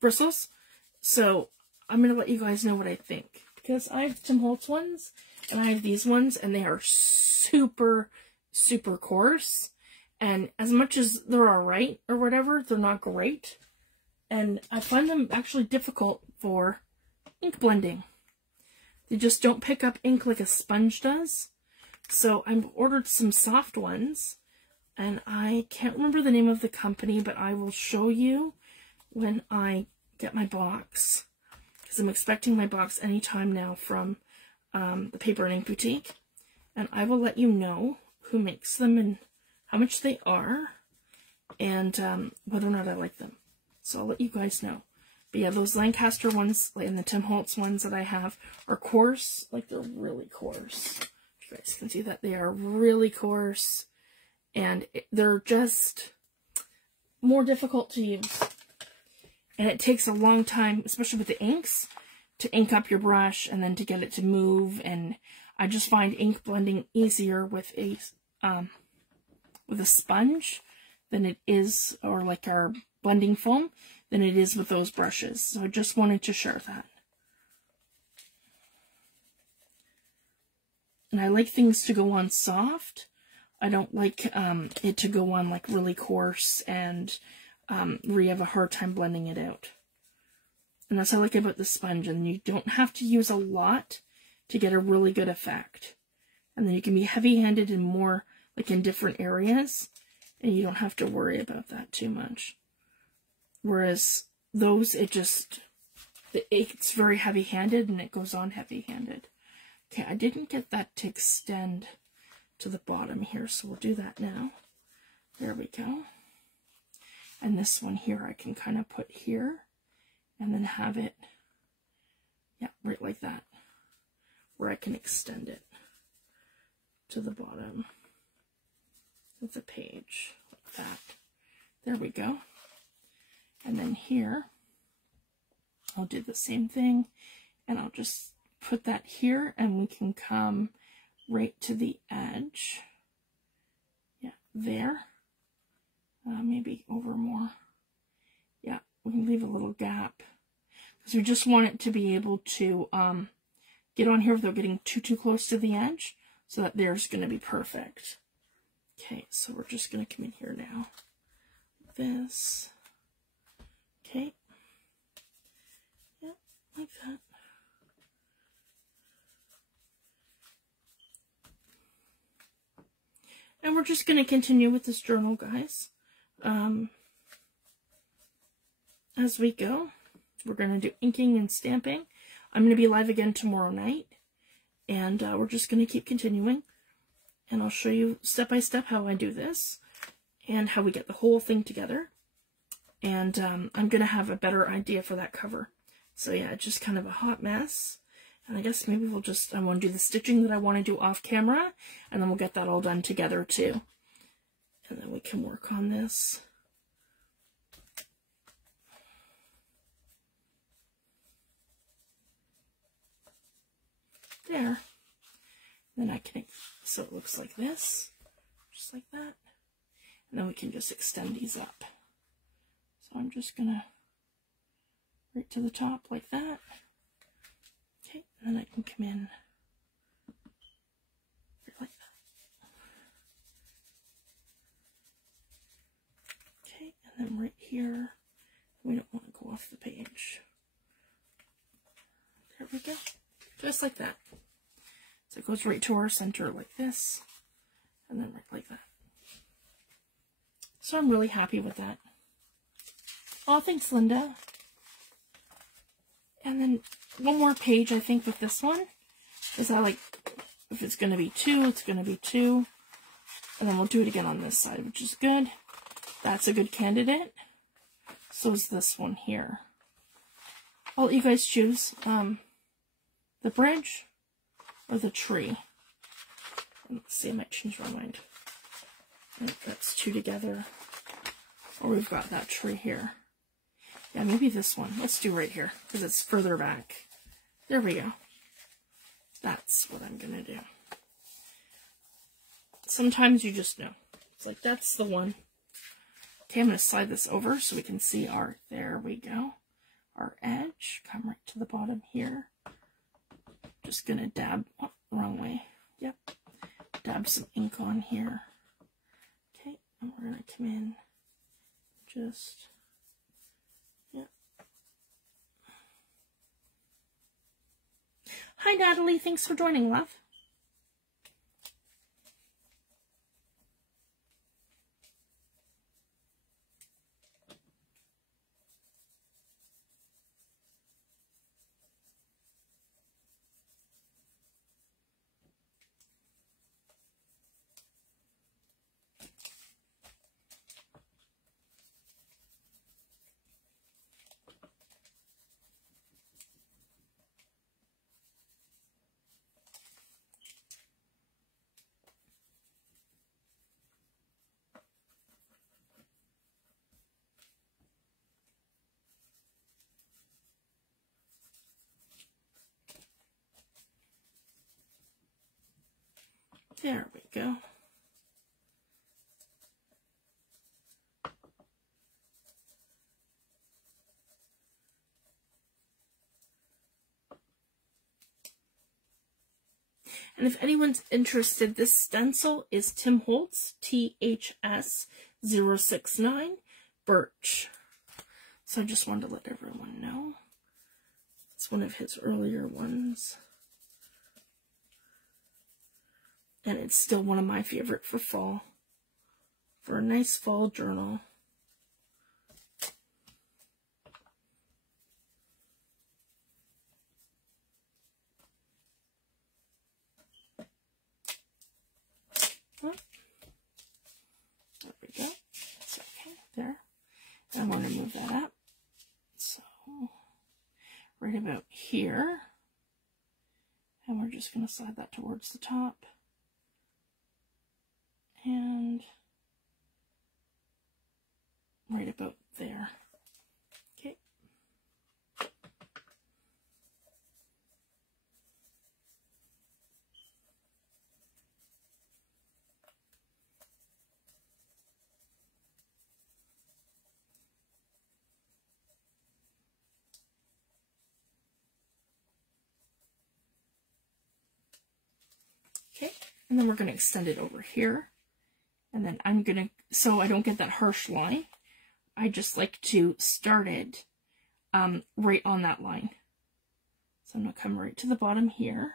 bristles. So I'm going to let you guys know what I think. Because I have Tim Holtz ones, and I have these ones, and they are super, super coarse. And as much as they're alright, or whatever, they're not great. And I find them actually difficult for ink blending. They just don't pick up ink like a sponge does. So I've ordered some soft ones, and I can't remember the name of the company, but I will show you when I get my box. Because I'm expecting my box anytime now from the Paper and Ink Boutique. And I will let you know who makes them and how much they are, and whether or not I like them. So I'll let you guys know. But yeah, those Lancaster ones and the Tim Holtz ones that I have are coarse. Like, they're really coarse. You guys can see that they are really coarse. And they're just more difficult to use. And it takes a long time, especially with the inks, to ink up your brush and then to get it to move. And I just find ink blending easier with a sponge than it is, or like our blending foam, than it is with those brushes. So I just wanted to share that. And I like things to go on soft. I don't like it to go on like really coarse and where you have a hard time blending it out. And that's what I like about the sponge. And you don't have to use a lot to get a really good effect. And then you can be heavy-handed and more like in different areas, and you don't have to worry about that too much. Whereas those, it's very heavy-handed, and it goes on heavy-handed. Okay, I didn't get that to extend to the bottom here, so we'll do that now. There we go. And this one here I can kind of put here, and then have it, yeah, right like that, where I can extend it to the bottom of the page, like that. There we go. And then here, I'll do the same thing, and I'll just put that here, and we can come right to the edge. Yeah, there. Maybe over more. Yeah, we can leave a little gap, because we just want it to be able to get on here without getting too close to the edge, so that there's going to be perfect. Okay, so we're just going to come in here now. This. Okay. like that. And we're just going to continue with this journal, guys. As we go, we're going to do inking and stamping. I'm going to be live again tomorrow night. And we're just going to keep continuing. And I'll show you step by step how I do this. And how we get the whole thing together. And I'm going to have a better idea for that cover. So yeah, it's just kind of a hot mess. And I guess maybe we'll just, I want to do the stitching that I want to do off camera. And then we'll get that all done together too. And then we can work on this. There. Then I can, so it looks like this. Just like that. And then we can just extend these up. So I'm just going to right to the top like that. Okay, and then I can come in like that. Okay, and then right here, we don't want to go off the page. There we go. Just like that. So it goes right to our center like this, and then right like that. So I'm really happy with that. Oh, thanks, Linda. And then one more page, I think, with this one. Because I like, if it's going to be 2, it's going to be 2. And then we'll do it again on this side, which is good. That's a good candidate. So is this one here. I'll let you guys choose the bridge or the tree. Let's see, I might change my mind. I think that's 2 together. Or we've got that tree here. Yeah, maybe this one. Let's do right here, because it's further back. There we go. That's what I'm going to do. Sometimes you just know. It's like, that's the one. Okay, I'm going to slide this over so we can see our, there we go. Our edge. Come right to the bottom here. Just going to dab, oh, wrong way. Yep. Dab some ink on here. Okay, and we're going to come in. Just, yeah. Hi, Natalie. Thanks for joining, love. There we go. And if anyone's interested, this stencil is Tim Holtz, THS069, Birch. So I just wanted to let everyone know. It's one of his earlier ones. And it's still one of my favorite for fall. For a nice fall journal. There we go. That's okay. There. And I want to move that up. So, right about here. And we're just going to slide that towards the top. And right about there. Okay. Okay, and then we're going to extend it over here. And then I'm going to, so I don't get that harsh line, I just like to start it right on that line. So I'm going to come right to the bottom here.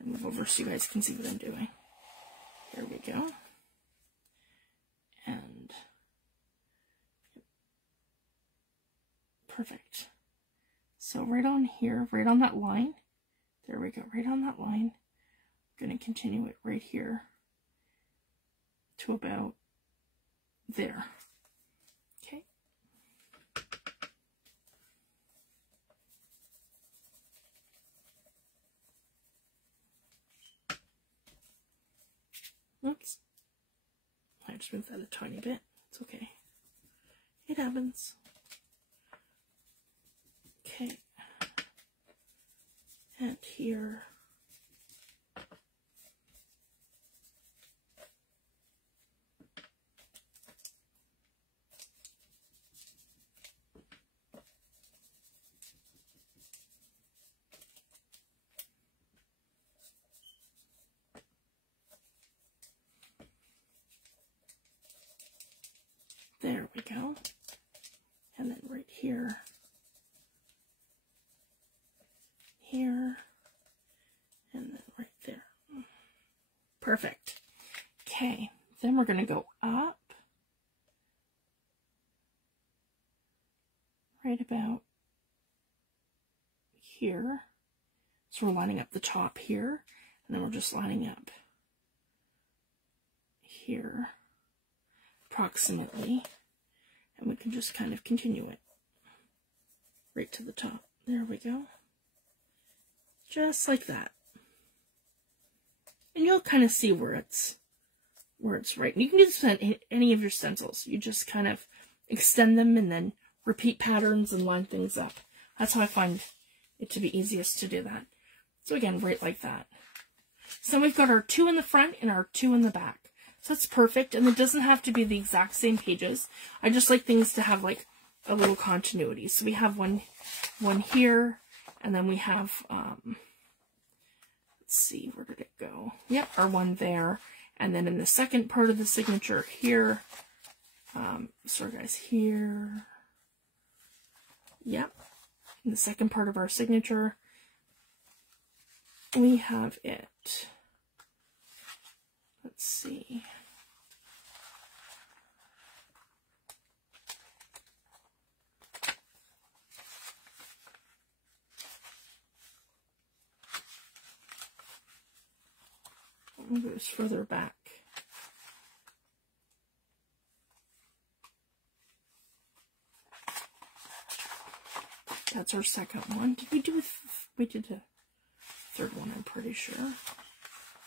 And move over so you guys can see what I'm doing. There we go. And perfect. So right on here, right on that line. There we go, right on that line. I'm going to continue it right here to about there. Okay. Oops. I just moved that a tiny bit. It's okay. It happens. Okay. And here. There we go. And then right here, here, and then right there. Perfect. Okay, then we're going to go up right about here. So we're lining up the top here, and then we're just lining up here approximately, and we can just kind of continue it right to the top. There we go. Just like that. And you'll kind of see where it's right. And you can do this on any of your stencils. You just kind of extend them and then repeat patterns and line things up. That's how I find it to be easiest to do that. So again, right like that. So we've got our 2 in the front and our 2 in the back. So that's perfect, and it doesn't have to be the exact same pages. I just like things to have like a little continuity. So we have one here, and then we have, let's see, where did it go? Yep, our one there. And then in the second part of the signature here, sorry guys, here, yep, in the second part of our signature, we have it. Let's see. It goes further back. That's our second one. Did we do we did a third one, I'm pretty sure.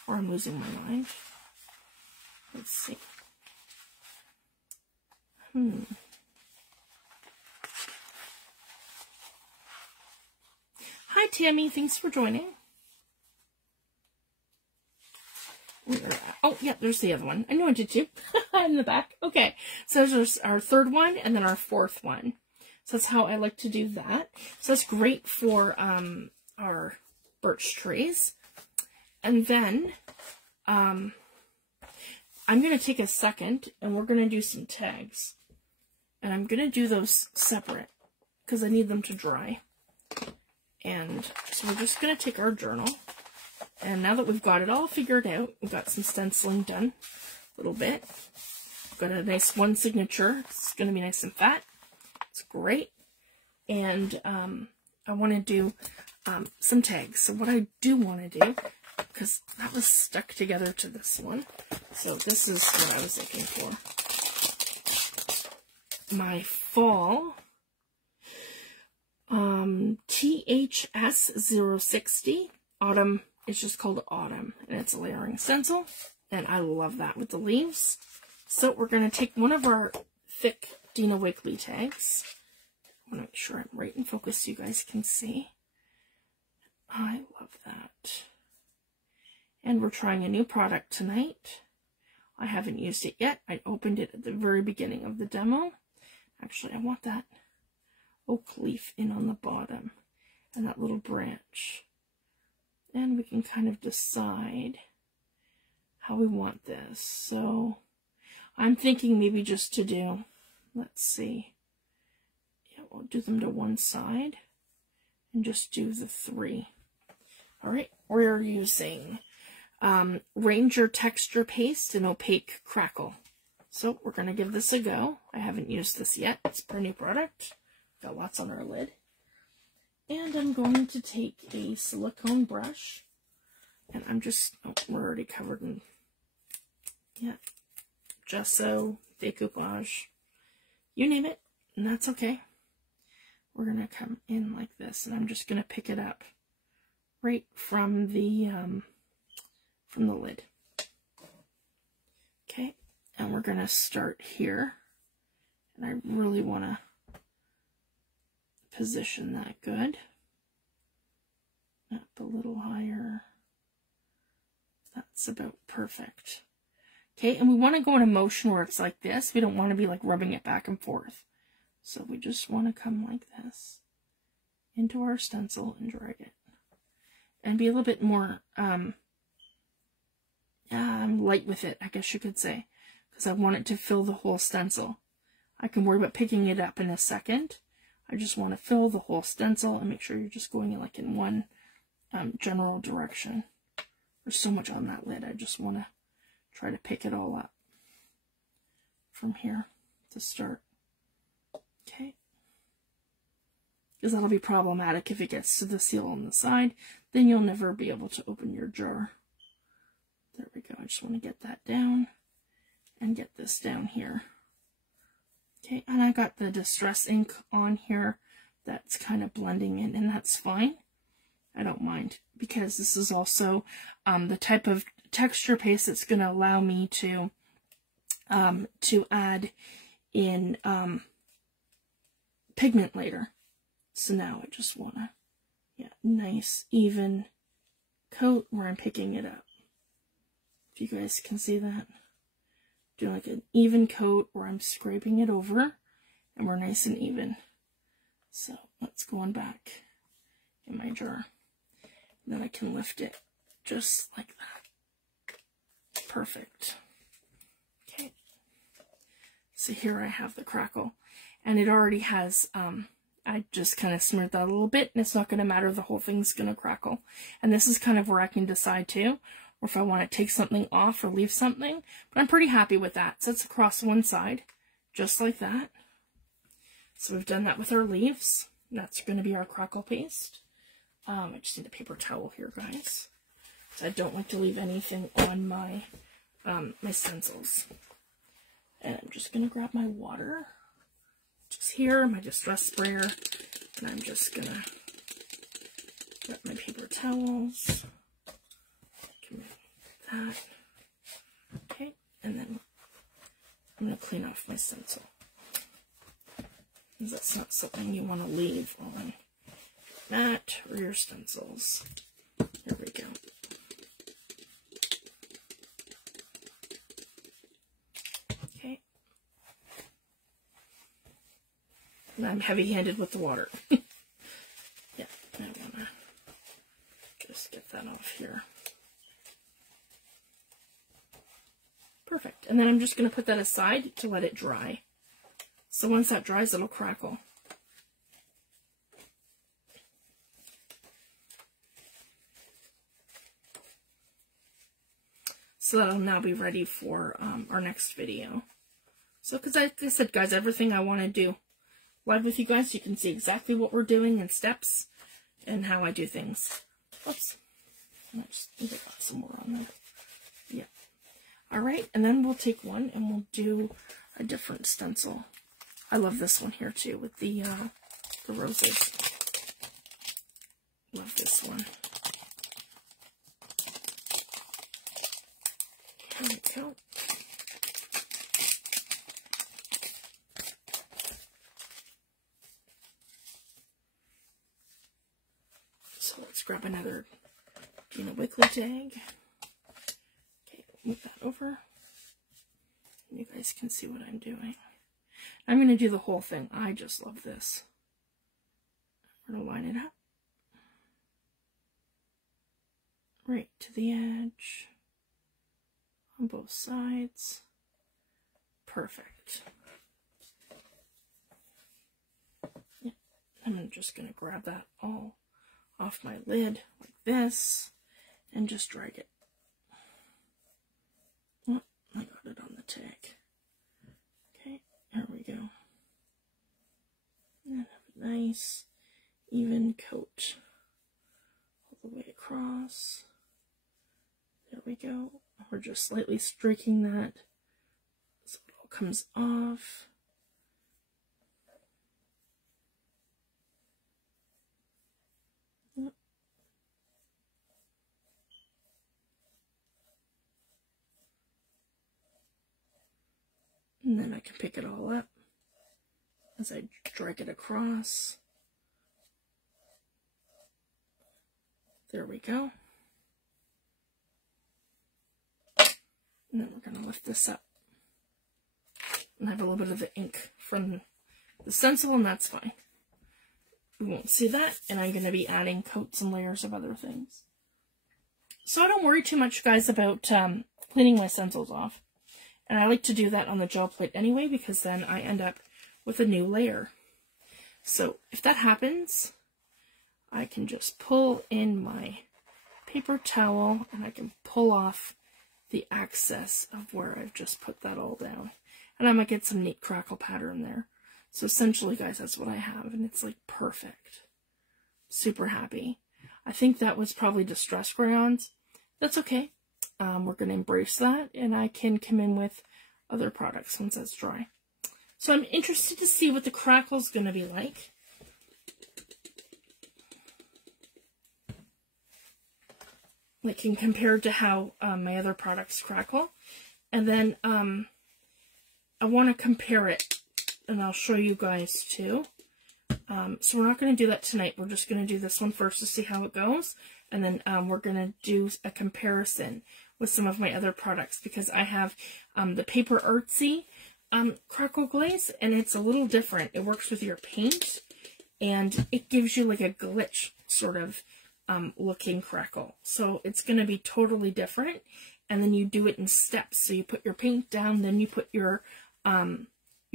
Or I'm losing my mind. Let's see. Hi, Tammy. Thanks for joining. Oh, yeah, there's the other one. I knew I did too. In the back. Okay. So there's our third one and then our fourth one. So that's how I like to do that. So that's great for our birch trees. And then I'm going to take a second and we're going to do some tags. And I'm going to do those separate because I need them to dry. And so we're just going to take our journal. And now that we've got it all figured out, we've got some stenciling done a little bit. We've got a nice one signature. It's going to be nice and fat. It's great. And I want to do some tags. So what I do want to do, because that was stuck together to this one. So this is what I was looking for. My fall THS 060 Autumn. It's just called Autumn, and it's a layering stencil, and I love that with the leaves. So we're going to take one of our thick Dina Wiggly tags. I want to make sure I'm right in focus so you guys can see. I love that. And we're trying a new product tonight. I haven't used it yet. I opened it at the very beginning of the demo. Actually, I want that oak leaf in on the bottom and that little branch. And we can kind of decide how we want this. So I'm thinking maybe just to do, let's see. Yeah, we'll do them to one side and just do the 3. All right, we're using Ranger Texture Paste and Opaque Crackle. So we're going to give this a go. I haven't used this yet. It's a new product. Got lots on our lid. And I'm going to take a silicone brush. And I'm just, oh, we're already covered in, yeah, gesso, decoupage, you name it, and that's okay. We're going to come in like this, and I'm just going to pick it up right from the lid. Okay, and we're going to start here, and I really want to position that good. Up a little higher. That's about perfect. Okay, and we want to go in a motion where it's like this. We don't want to be like rubbing it back and forth. So we just want to come like this into our stencil and drag it. And be a little bit more light with it, I guess you could say. Because I want it to fill the whole stencil. I can worry about picking it up in a second. I just want to fill the whole stencil and make sure you're just going like in one general direction. There's so much on that lid. I just want to try to pick it all up from here to start. Okay. Because that'll be problematic if it gets to the seal on the side. Then you'll never be able to open your jar. There we go. I just want to get that down and get this down here. Okay, and I got the Distress ink on here that's kind of blending in, and that's fine. I don't mind, because this is also the type of texture paste that's going to allow me to add in pigment later. So now I just want to, yeah, nice even coat where I'm picking it up. If you guys can see that. Do like an even coat where I'm scraping it over and we're nice and even. So let's go on back in my jar. And then I can lift it just like that. Perfect. Okay. So here I have the crackle, and it already has, I just kind of smeared that a little bit, and it's not going to matter, the whole thing's going to crackle. And this is kind of where I can decide too, or if I want to take something off or leave something, but I'm pretty happy with that. So it's across one side, just like that. So we've done that with our leaves. That's going to be our crackle paste. I just need a paper towel here, guys. So I don't like to leave anything on my my stencils. And I'm just going to grab my water, just here, my distress sprayer, and I'm just going to grab my paper towels. That. Okay, and then I'm going to clean off my stencil, because that's not something you want to leave on mat or your stencils. There we go. Okay. And I'm heavy-handed with the water. Yeah, I want to just get that off here. Perfect. And then I'm just going to put that aside to let it dry. So once that dries, it'll crackle. So that'll now be ready for our next video. So, because like I said, guys, everything I want to do live with you guys, so you can see exactly what we're doing in steps and how I do things. Oops. I just need to put some more on there. Yeah. Alright, and then we'll take one and we'll do a different stencil. I love this one here too, with the roses. Love this one. There we go. So let's grab another Dina Wiggly tag. Move that over. You guys can see what I'm doing. I'm going to do the whole thing. I just love this. We're going to line it up. Right to the edge. On both sides. Perfect. Yeah. I'm just going to grab that all off my lid like this and just drag it. Oh, I got it on the tag. Okay, there we go. And have a nice even coat all the way across. There we go. We're just slightly streaking that so it all comes off. And then I can pick it all up as I drag it across. There we go. And then we're going to lift this up. And I have a little bit of the ink from the stencil, and that's fine. We won't see that, and I'm going to be adding coats and layers of other things. So I don't worry too much, guys, about cleaning my stencils off. And I like to do that on the gel plate anyway, because then I end up with a new layer. So if that happens, I can just pull in my paper towel and I can pull off the excess of where I've just put that all down. And I might get some neat crackle pattern there. So essentially, guys, that's what I have, and it's like perfect. Super happy. I think that was probably distress crayons. That's okay. We're going to embrace that, and I can come in with other products once that's dry. So I'm interested to see what the crackle is going to be like. Like in compared to how my other products crackle. And then I want to compare it, and I'll show you guys too. So we're not going to do that tonight. We're just going to do this one first to see how it goes. And then we're going to do a comparison with some of my other products, because I have the Paper Artsy crackle glaze, and it's a little different. It works with your paint, and it gives you like a glitch sort of looking crackle. So it's going to be totally different, and then you do it in steps. So you put your paint down, then you put your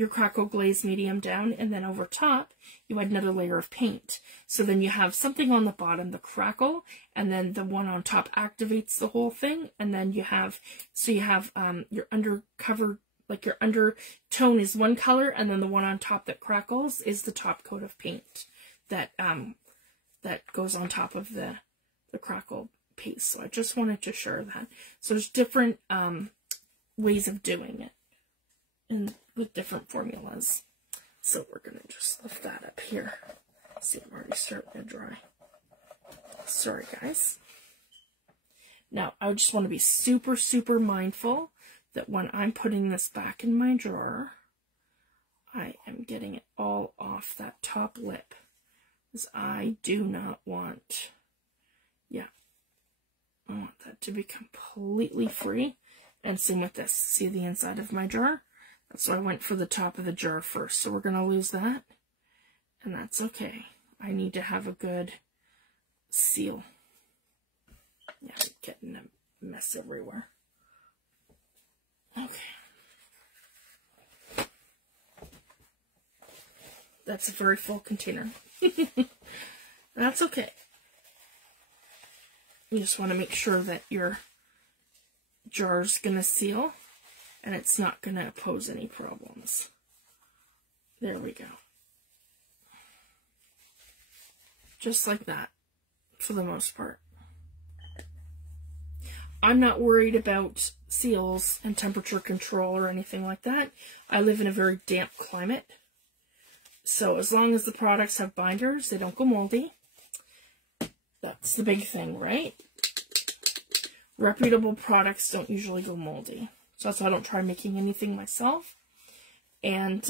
crackle glaze medium down, and then over top you add another layer of paint. So then you have something on the bottom, the crackle, and then the one on top activates the whole thing, and then you have, so you have your undercover, like your undertone is one color, and then the one on top that crackles is the top coat of paint that that goes on top of the crackle paste. So I just wanted to share that. So there's different ways of doing it, and with different formulas. So we're going to just lift that up here. See, I'm already starting to dry. Sorry, guys. Now, I just want to be super, super mindful that when I'm putting this back in my drawer, I am getting it all off that top lip, because I do not want, I want that to be completely free. And same with this. See the inside of my jar? So I went for the top of the jar first. So we're going to lose that. And that's okay. I need to have a good seal. Yeah, I'm getting a mess everywhere. Okay. That's a very full container. That's okay. You just want to make sure that your jar's going to seal, and it's not going to pose any problems. There we go. Just like that, for the most part. I'm not worried about seals and temperature control or anything like that. I live in a very damp climate. So as long as the products have binders, they don't go moldy. That's the big thing, right? Reputable products don't usually go moldy. So that's why I don't try making anything myself. And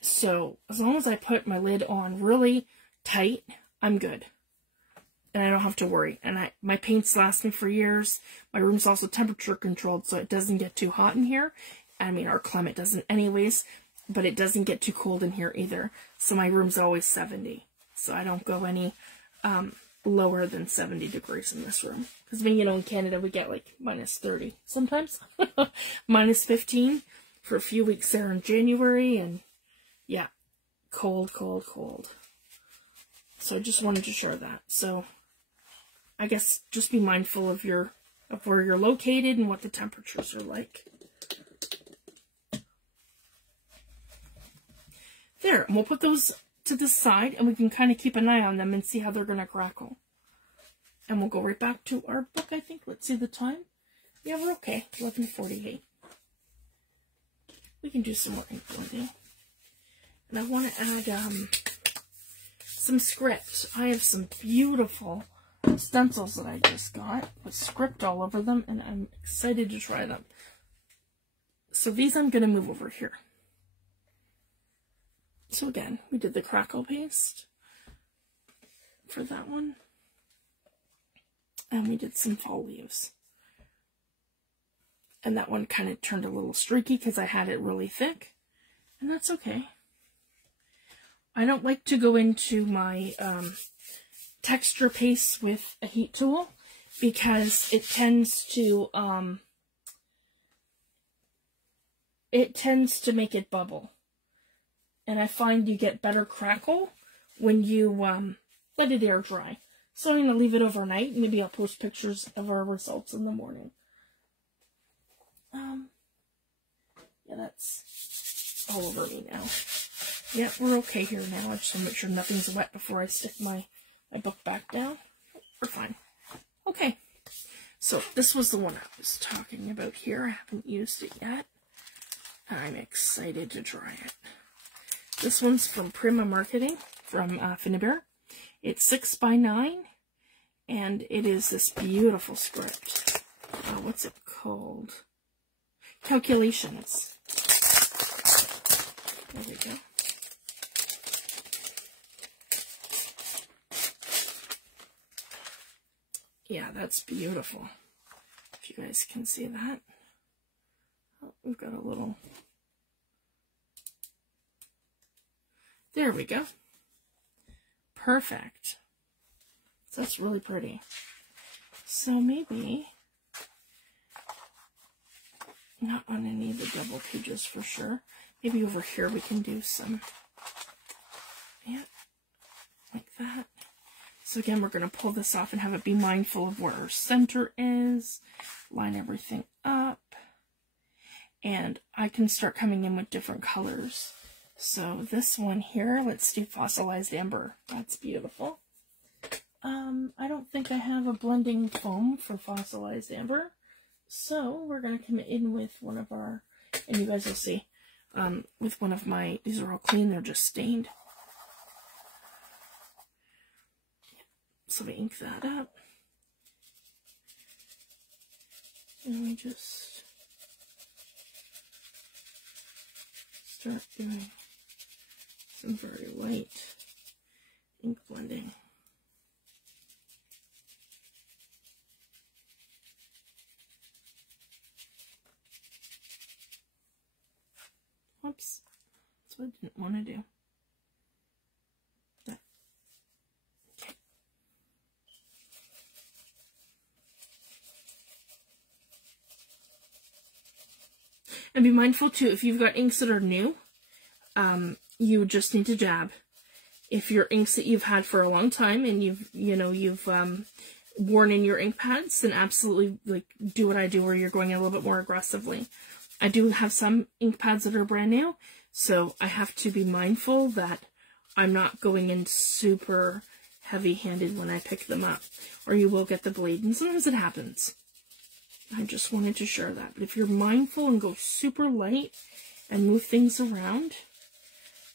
so as long as I put my lid on really tight, I'm good. And I don't have to worry. And my paints last me for years. My room's also temperature controlled, so it doesn't get too hot in here. I mean, our climate doesn't anyways, but it doesn't get too cold in here either. So my room's always 70. So I don't go any lower than 70 degrees in this room. Because, you know, in Canada, we get like minus 30 sometimes. Minus 15 for a few weeks there in January. And yeah, cold, cold, cold. So I just wanted to share that. So I guess just be mindful of where you're located and what the temperatures are like. There, and we'll put those to the side, and we can kind of keep an eye on them and see how they're going to crackle. And we'll go right back to our book, I think. Let's see the time. Yeah, we're okay. 11:48. We can do some more ink blending. And I want to add some script. I have some beautiful stencils that I just got with script all over them, and I'm excited to try them. So these I'm going to move over here. So again, we did the crackle paste for that one. And we did some fall leaves. And that one kind of turned a little streaky because I had it really thick. And that's okay. I don't like to go into my texture paste with a heat tool because it tends to make it bubble. And I find you get better crackle when you let it air dry. So I'm going to leave it overnight. Maybe I'll post pictures of our results in the morning. Yeah, that's all over me now. Yeah, we're okay here now. I just want to make sure nothing's wet before I stick my book back down. We're fine. Okay. So this was the one I was talking about here. I haven't used it yet. I'm excited to try it. This one's from Prima Marketing, from Finnebear. It's 6 by 9, and it is this beautiful script. What's it called? Calculations. There we go. Yeah, that's beautiful. If you guys can see that. Oh, we've got a little... There we go. Perfect. So that's really pretty. So maybe not on any of the double pages for sure. Maybe over here we can do some, yeah, like that. So again, we're going to pull this off and have it be mindful of where our center is. Line everything up. And I can start coming in with different colors. So this one here, let's do fossilized amber. That's beautiful. I don't think I have a blending foam for fossilized amber. So we're going to come in with one of our, and you guys will see, with one of my, these are all clean, they're just stained. So we ink that up. And we just start doing some very light ink blending. Whoops, that's what I didn't want to do. There. Okay. And be mindful too, if you've got inks that are new, you just need to dab. If your inks that you've had for a long time and you've worn in your ink pads, then absolutely like do what I do where you're going a little bit more aggressively. I do have some ink pads that are brand new, so I have to be mindful that I'm not going in super heavy-handed when I pick them up, or you will get the bleed, and sometimes it happens. I just wanted to share that. But if you're mindful and go super light and move things around,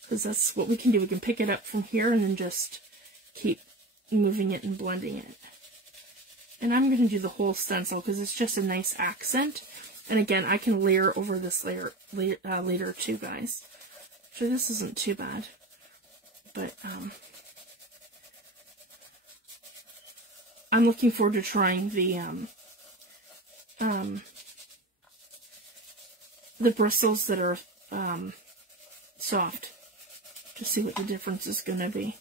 because that's what we can do. We can pick it up from here and then just keep moving it and blending it. And I'm going to do the whole stencil because it's just a nice accent. And again, I can layer over this layer later too, guys. So this isn't too bad. But I'm looking forward to trying the bristles that are soft, to see what the difference is going to be.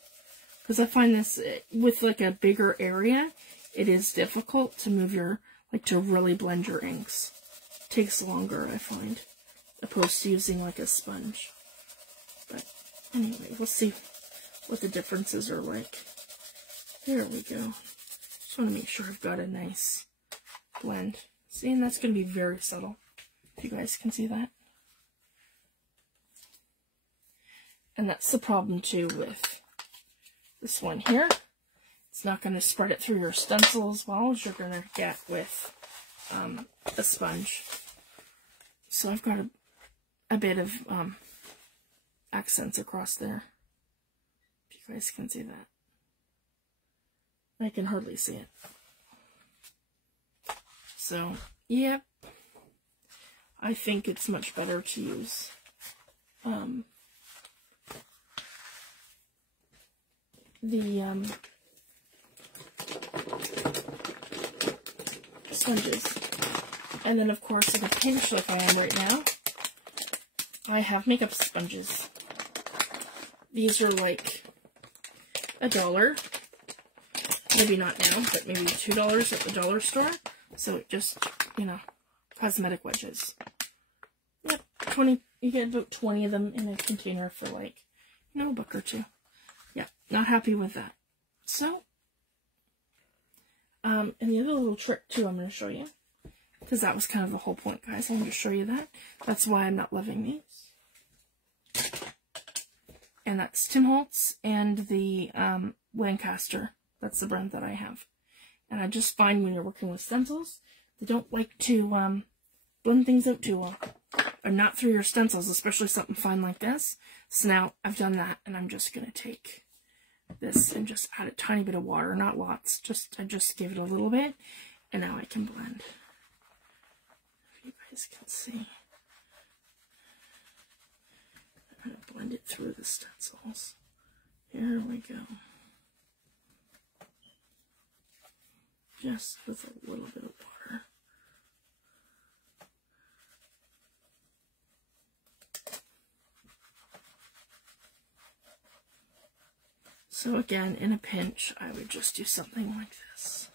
Because I find this, with like a bigger area, it is difficult to move your, like to really blend your inks. It takes longer, I find, opposed to using like a sponge. But anyway, we'll see what the differences are like. There we go. Just want to make sure I've got a nice blend. See, and that's going to be very subtle, if you guys can see that. And that's the problem too with this one here. It's not going to spread it through your stencil as well as you're going to get with a sponge. So I've got a bit of accents across there. If you guys can see that. I can hardly see it. So, yep. I think it's much better to use the sponges. And then, of course, in a pinch like I am right now, I have makeup sponges. These are like $1. Maybe not now, but maybe $2 at the dollar store. So just, you know, cosmetic wedges. Yep, 20. You get about 20 of them in a container for like, you know, $1 or $2. Yeah, not happy with that. So, and the other little trick too, I'm going to show you, because that was kind of the whole point, guys. I'm going to show you that. That's why I'm not loving these. And that's Tim Holtz and the Lancaster. That's the brand that I have. And I just find when you're working with stencils, they don't like to blend things out too well. Or not through your stencils, especially something fine like this. So now I've done that, and I'm just going to take this and just add a tiny bit of water. Not lots. I just give it a little bit. And now I can blend. If you guys can see. I'm going to blend it through the stencils. Here we go. Just with a little bit of water. So again, in a pinch, I would just do something like this.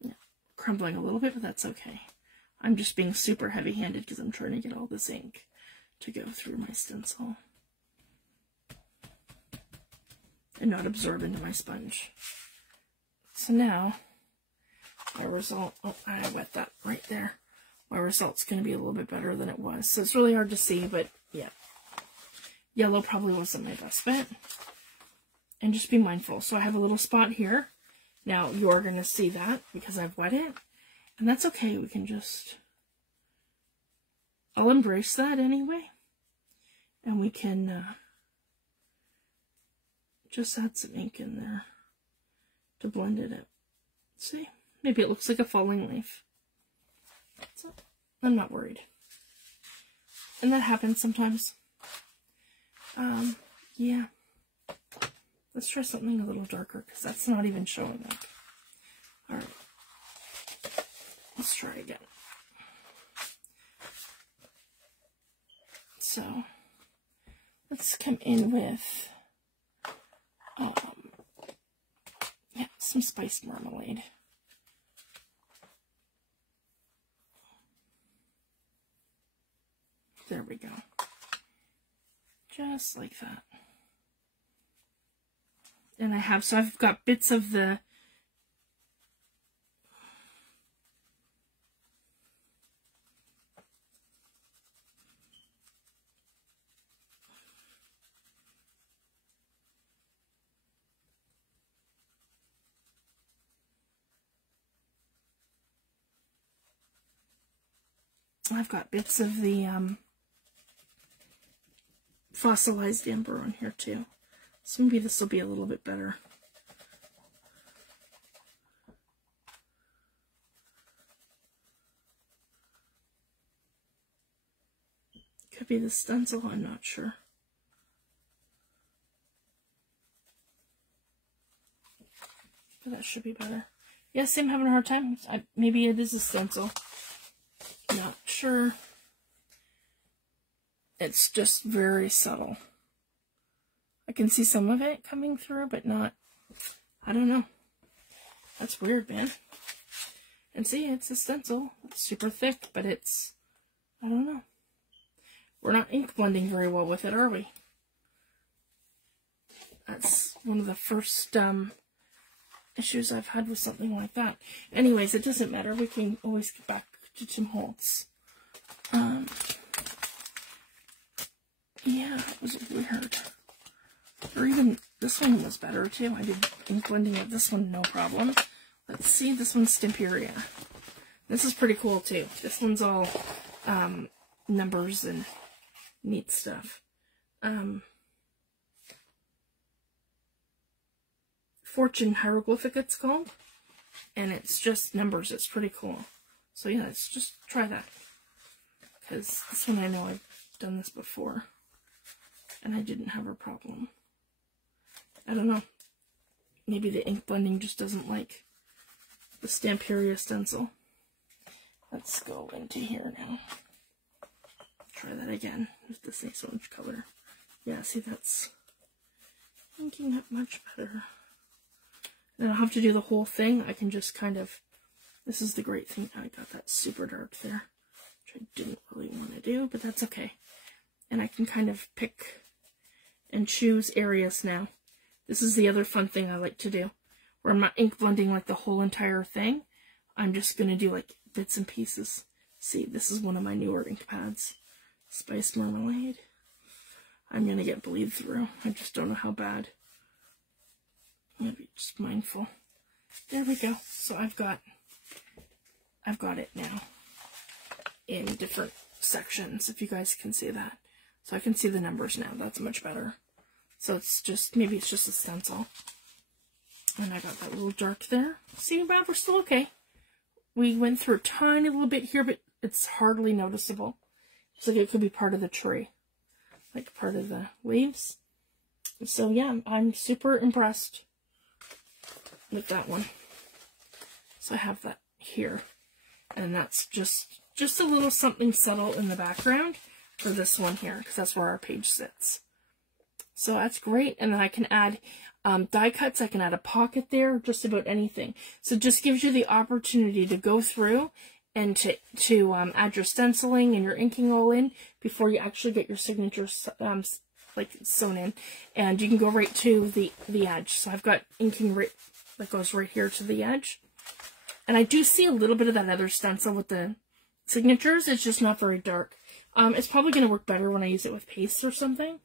Yeah, crumbling a little bit, but that's okay. I'm just being super heavy-handed because I'm trying to get all this ink to go through my stencil and not absorb into my sponge. So now, my result, oh, I wet that right there. My result's going to be a little bit better than it was. So it's really hard to see, but yeah. Yellow probably wasn't my best bet. And just be mindful. So I have a little spot here. Now you're going to see that because I've wet it. And that's okay. We can just, I'll embrace that anyway. And we can just add some ink in there to blend it out. See? Maybe it looks like a falling leaf. So, I'm not worried. And that happens sometimes. Yeah. Let's try something a little darker, because that's not even showing up. Alright. Let's try again. So, let's come in with yeah, some spiced marmalade. There we go. Just like that. And so I've got bits of the fossilized amber on here too. So maybe this will be a little bit better. Could be the stencil, I'm not sure. But that should be better. Yes, I'm having a hard time. Maybe it is a stencil. Not sure. It's just very subtle. I can see some of it coming through, but not, I don't know. That's weird, man. And see, it's a stencil. It's super thick, but it's, I don't know. we're not ink blending very well with it, are we? That's one of the first issues I've had with something like that. Anyways, it doesn't matter. We can always get back to some holtz. Yeah, it was weird. Or even this one was better too. I did ink blending with this one, no problem. Let's see, this one's Stamperia. This is pretty cool too. This one's all numbers and neat stuff. Fortune hieroglyphic it's called. And it's just numbers. It's pretty cool. So yeah, let's just try that. Because this one I know I've done this before. And I didn't have a problem. I don't know. Maybe the ink blending just doesn't like the Stamperia Stencil. Let's go into here now. Try that again with this nice orange color. Yeah, see, that's inking up much better. And I don't have to do the whole thing. I can just kind of, this is the great thing. I got that super dark there, which I didn't really want to do, but that's okay. And I can kind of pick and choose areas now. This is the other fun thing I like to do, where I'm not ink blending like the whole entire thing. I'm just going to do like bits and pieces. See, this is one of my newer ink pads. Spiced Marmalade. I'm going to get bleed through. I just don't know how bad. I'm going to be just mindful. There we go. So I've got it now in different sections, if you guys can see that. So I can see the numbers now. That's much better. So it's just, maybe it's just a stencil. And I got that little dark there. See, but we're still okay. We went through a tiny little bit here, but it's hardly noticeable. It's like it could be part of the tree. Like part of the leaves. So yeah, I'm super impressed with that one. So I have that here. And that's just a little something subtle in the background for this one here, because that's where our page sits. So that's great. And then I can add die cuts. I can add a pocket there, just about anything. So it just gives you the opportunity to go through and to add your stenciling and your inking all in before you actually get your signature like sewn in. And you can go right to the edge. So I've got inking right that goes right here to the edge. And I do see a little bit of that other stencil with the signatures. It's just not very dark. It's probably going to work better when I use it with paste or something.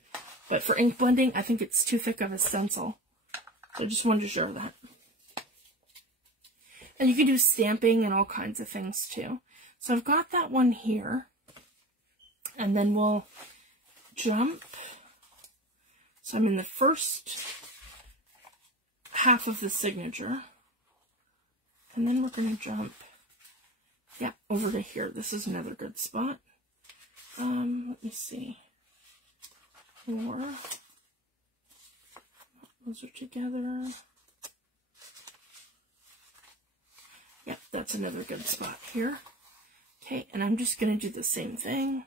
But for ink blending, I think it's too thick of a stencil. So I just wanted to share that. And you can do stamping and all kinds of things too. So I've got that one here. And then we'll jump. So I'm in the first half of the signature. And then we're going to jump, yeah, over to here. This is another good spot. Let me see. Four. Those are together. Yep, that's another good spot here. Okay, and I'm just going to do the same thing.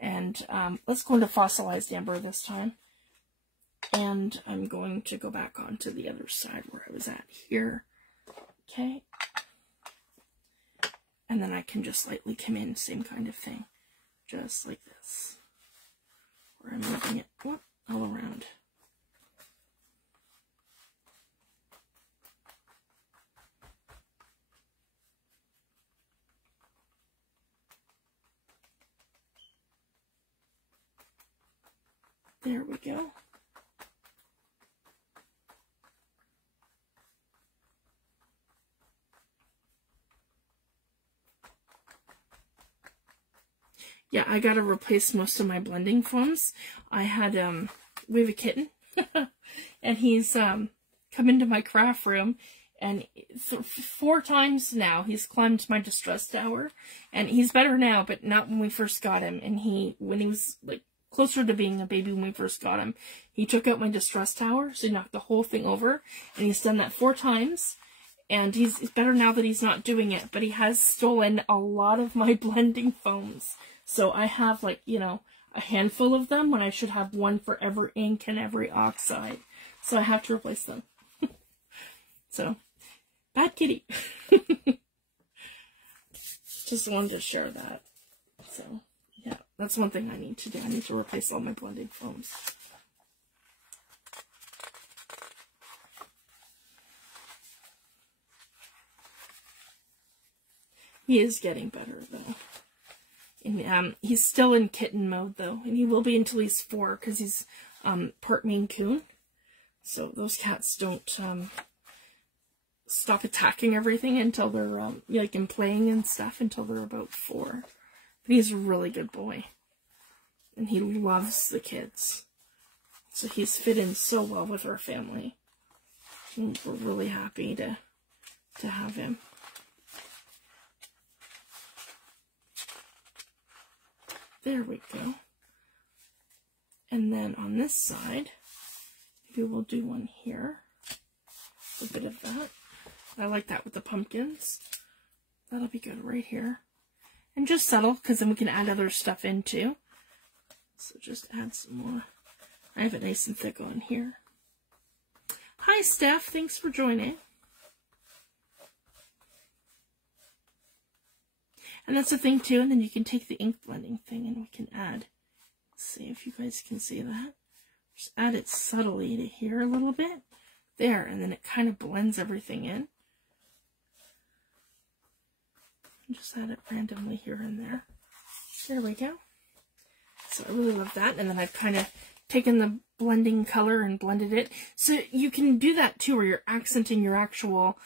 And let's go into fossilized amber this time. And I'm going to go back onto the other side where I was at here. Okay. And then I can just lightly come in, same kind of thing. Just like this. Where I'm moving it all around. There we go. Yeah, I gotta replace most of my blending foams. I had, we have a kitten, and he's, come into my craft room, and 4 times now he's climbed my distress tower, and he's better now, but not when we first got him. And when he was, like, closer to being a baby when we first got him, he took out my distress tower, so he knocked the whole thing over, and he's done that 4 times. And he's better now that he's not doing it, but he has stolen a lot of my blending foams. So I have, like, you know, a handful of them when I should have one for every ink and every oxide. So I have to replace them. So, bad kitty. Just wanted to share that. So, yeah. That's one thing I need to do. I need to replace all my blending foams. He is getting better, though. And, he's still in kitten mode, though. And he will be until he's 4, because he's part Maine Coon. So those cats don't stop attacking everything until they're, like, and playing and stuff until they're about 4. But he's a really good boy. And he loves the kids. So he's fit in so well with our family. And we're really happy to have him. There we go. And then on this side, maybe we'll do one here. A bit of that. I like that with the pumpkins. That'll be good right here. And just subtle, because then we can add other stuff in too. So just add some more. I have it nice and thick on here. Hi, Steph. Thanks for joining. And that's the thing too, and then you can take the ink blending thing and we can add, let's see if you guys can see that. Just add it subtly to here a little bit. There, and then it kind of blends everything in. And just add it randomly here and there. There we go. So I really love that. And then I've kind of taken the blending color and blended it. So you can do that too, where you're accenting your actual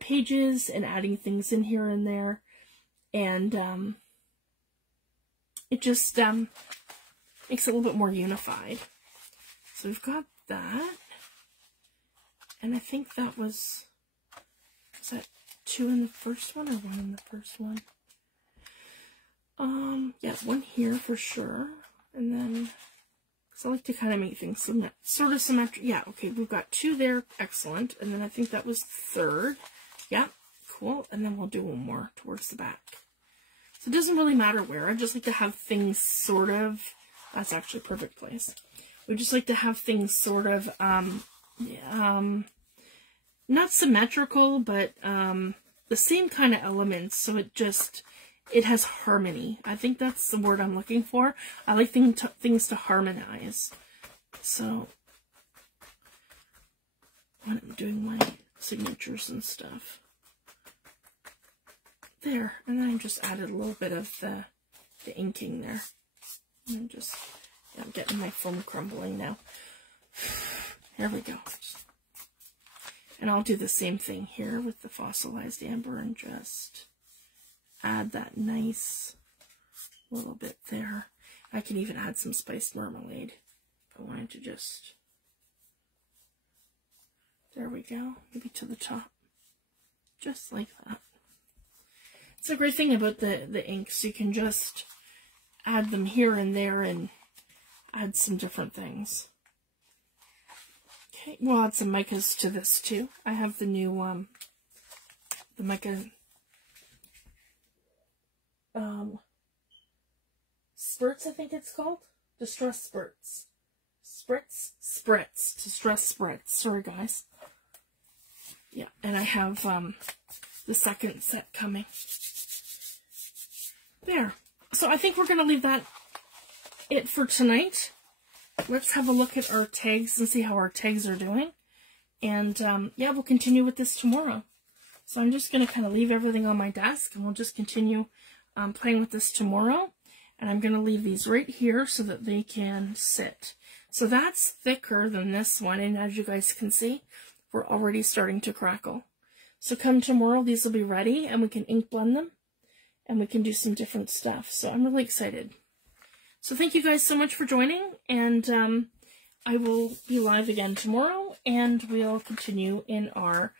pages and adding things in here and there. And it just makes it a little bit more unified. So we've got that. And I think that was that 2 in the first one or 1 in the first one? Yeah, 1 here for sure. And then, because I like to kind of make things sort of symmetric. Yeah, okay, we've got 2 there. Excellent. And then I think that was 3rd. Yeah, cool. And then we'll do 1 more towards the back. So it doesn't really matter where. I just like to have things sort of, that's actually a perfect place. We just like to have things sort of, not symmetrical, but the same kind of elements. So it has harmony. I think that's the word I'm looking for. I like things to harmonize. So when I'm doing my signatures and stuff. There, and then I just added a little bit of the inking there. And just, yeah, I'm getting my foam crumbling now. Here we go. And I'll do the same thing here with the fossilized amber and just add that nice little bit there. I can even add some spiced marmalade if I wanted to just, there we go, maybe to the top, just like that. It's a great thing about the inks. You can just add them here and there and add some different things. Okay, we'll add some micas to this too. I have the new, the mica, spurts, I think it's called. Distress spurts. Spritz. Distress spritz. Sorry, guys. Yeah, and I have, the second set coming. There. So I think we're going to leave that it for tonight. Let's have a look at our tags and see how our tags are doing. And yeah, we'll continue with this tomorrow. So I'm just going to kind of leave everything on my desk and we'll just continue playing with this tomorrow. And I'm going to leave these right here so that they can sit. So that's thicker than this one. And as you guys can see, we're already starting to crackle. So come tomorrow, these will be ready and we can ink blend them. And we can do some different stuff. So I'm really excited. So thank you guys so much for joining. And I will be live again tomorrow. And we'll continue in our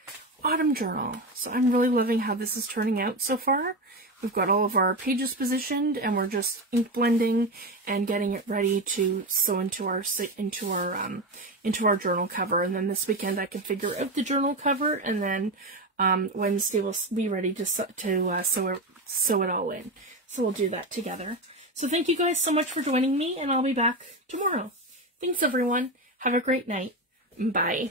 autumn journal. So I'm really loving how this is turning out so far. We've got all of our pages positioned. And we're just ink blending and getting it ready to sew into our journal cover. And then this weekend I can figure out the journal cover. And then Wednesday we'll be ready to sew it all in. So we'll do that together. So thank you guys so much for joining me, and I'll be back tomorrow. Thanks, everyone. Have a great night. Bye.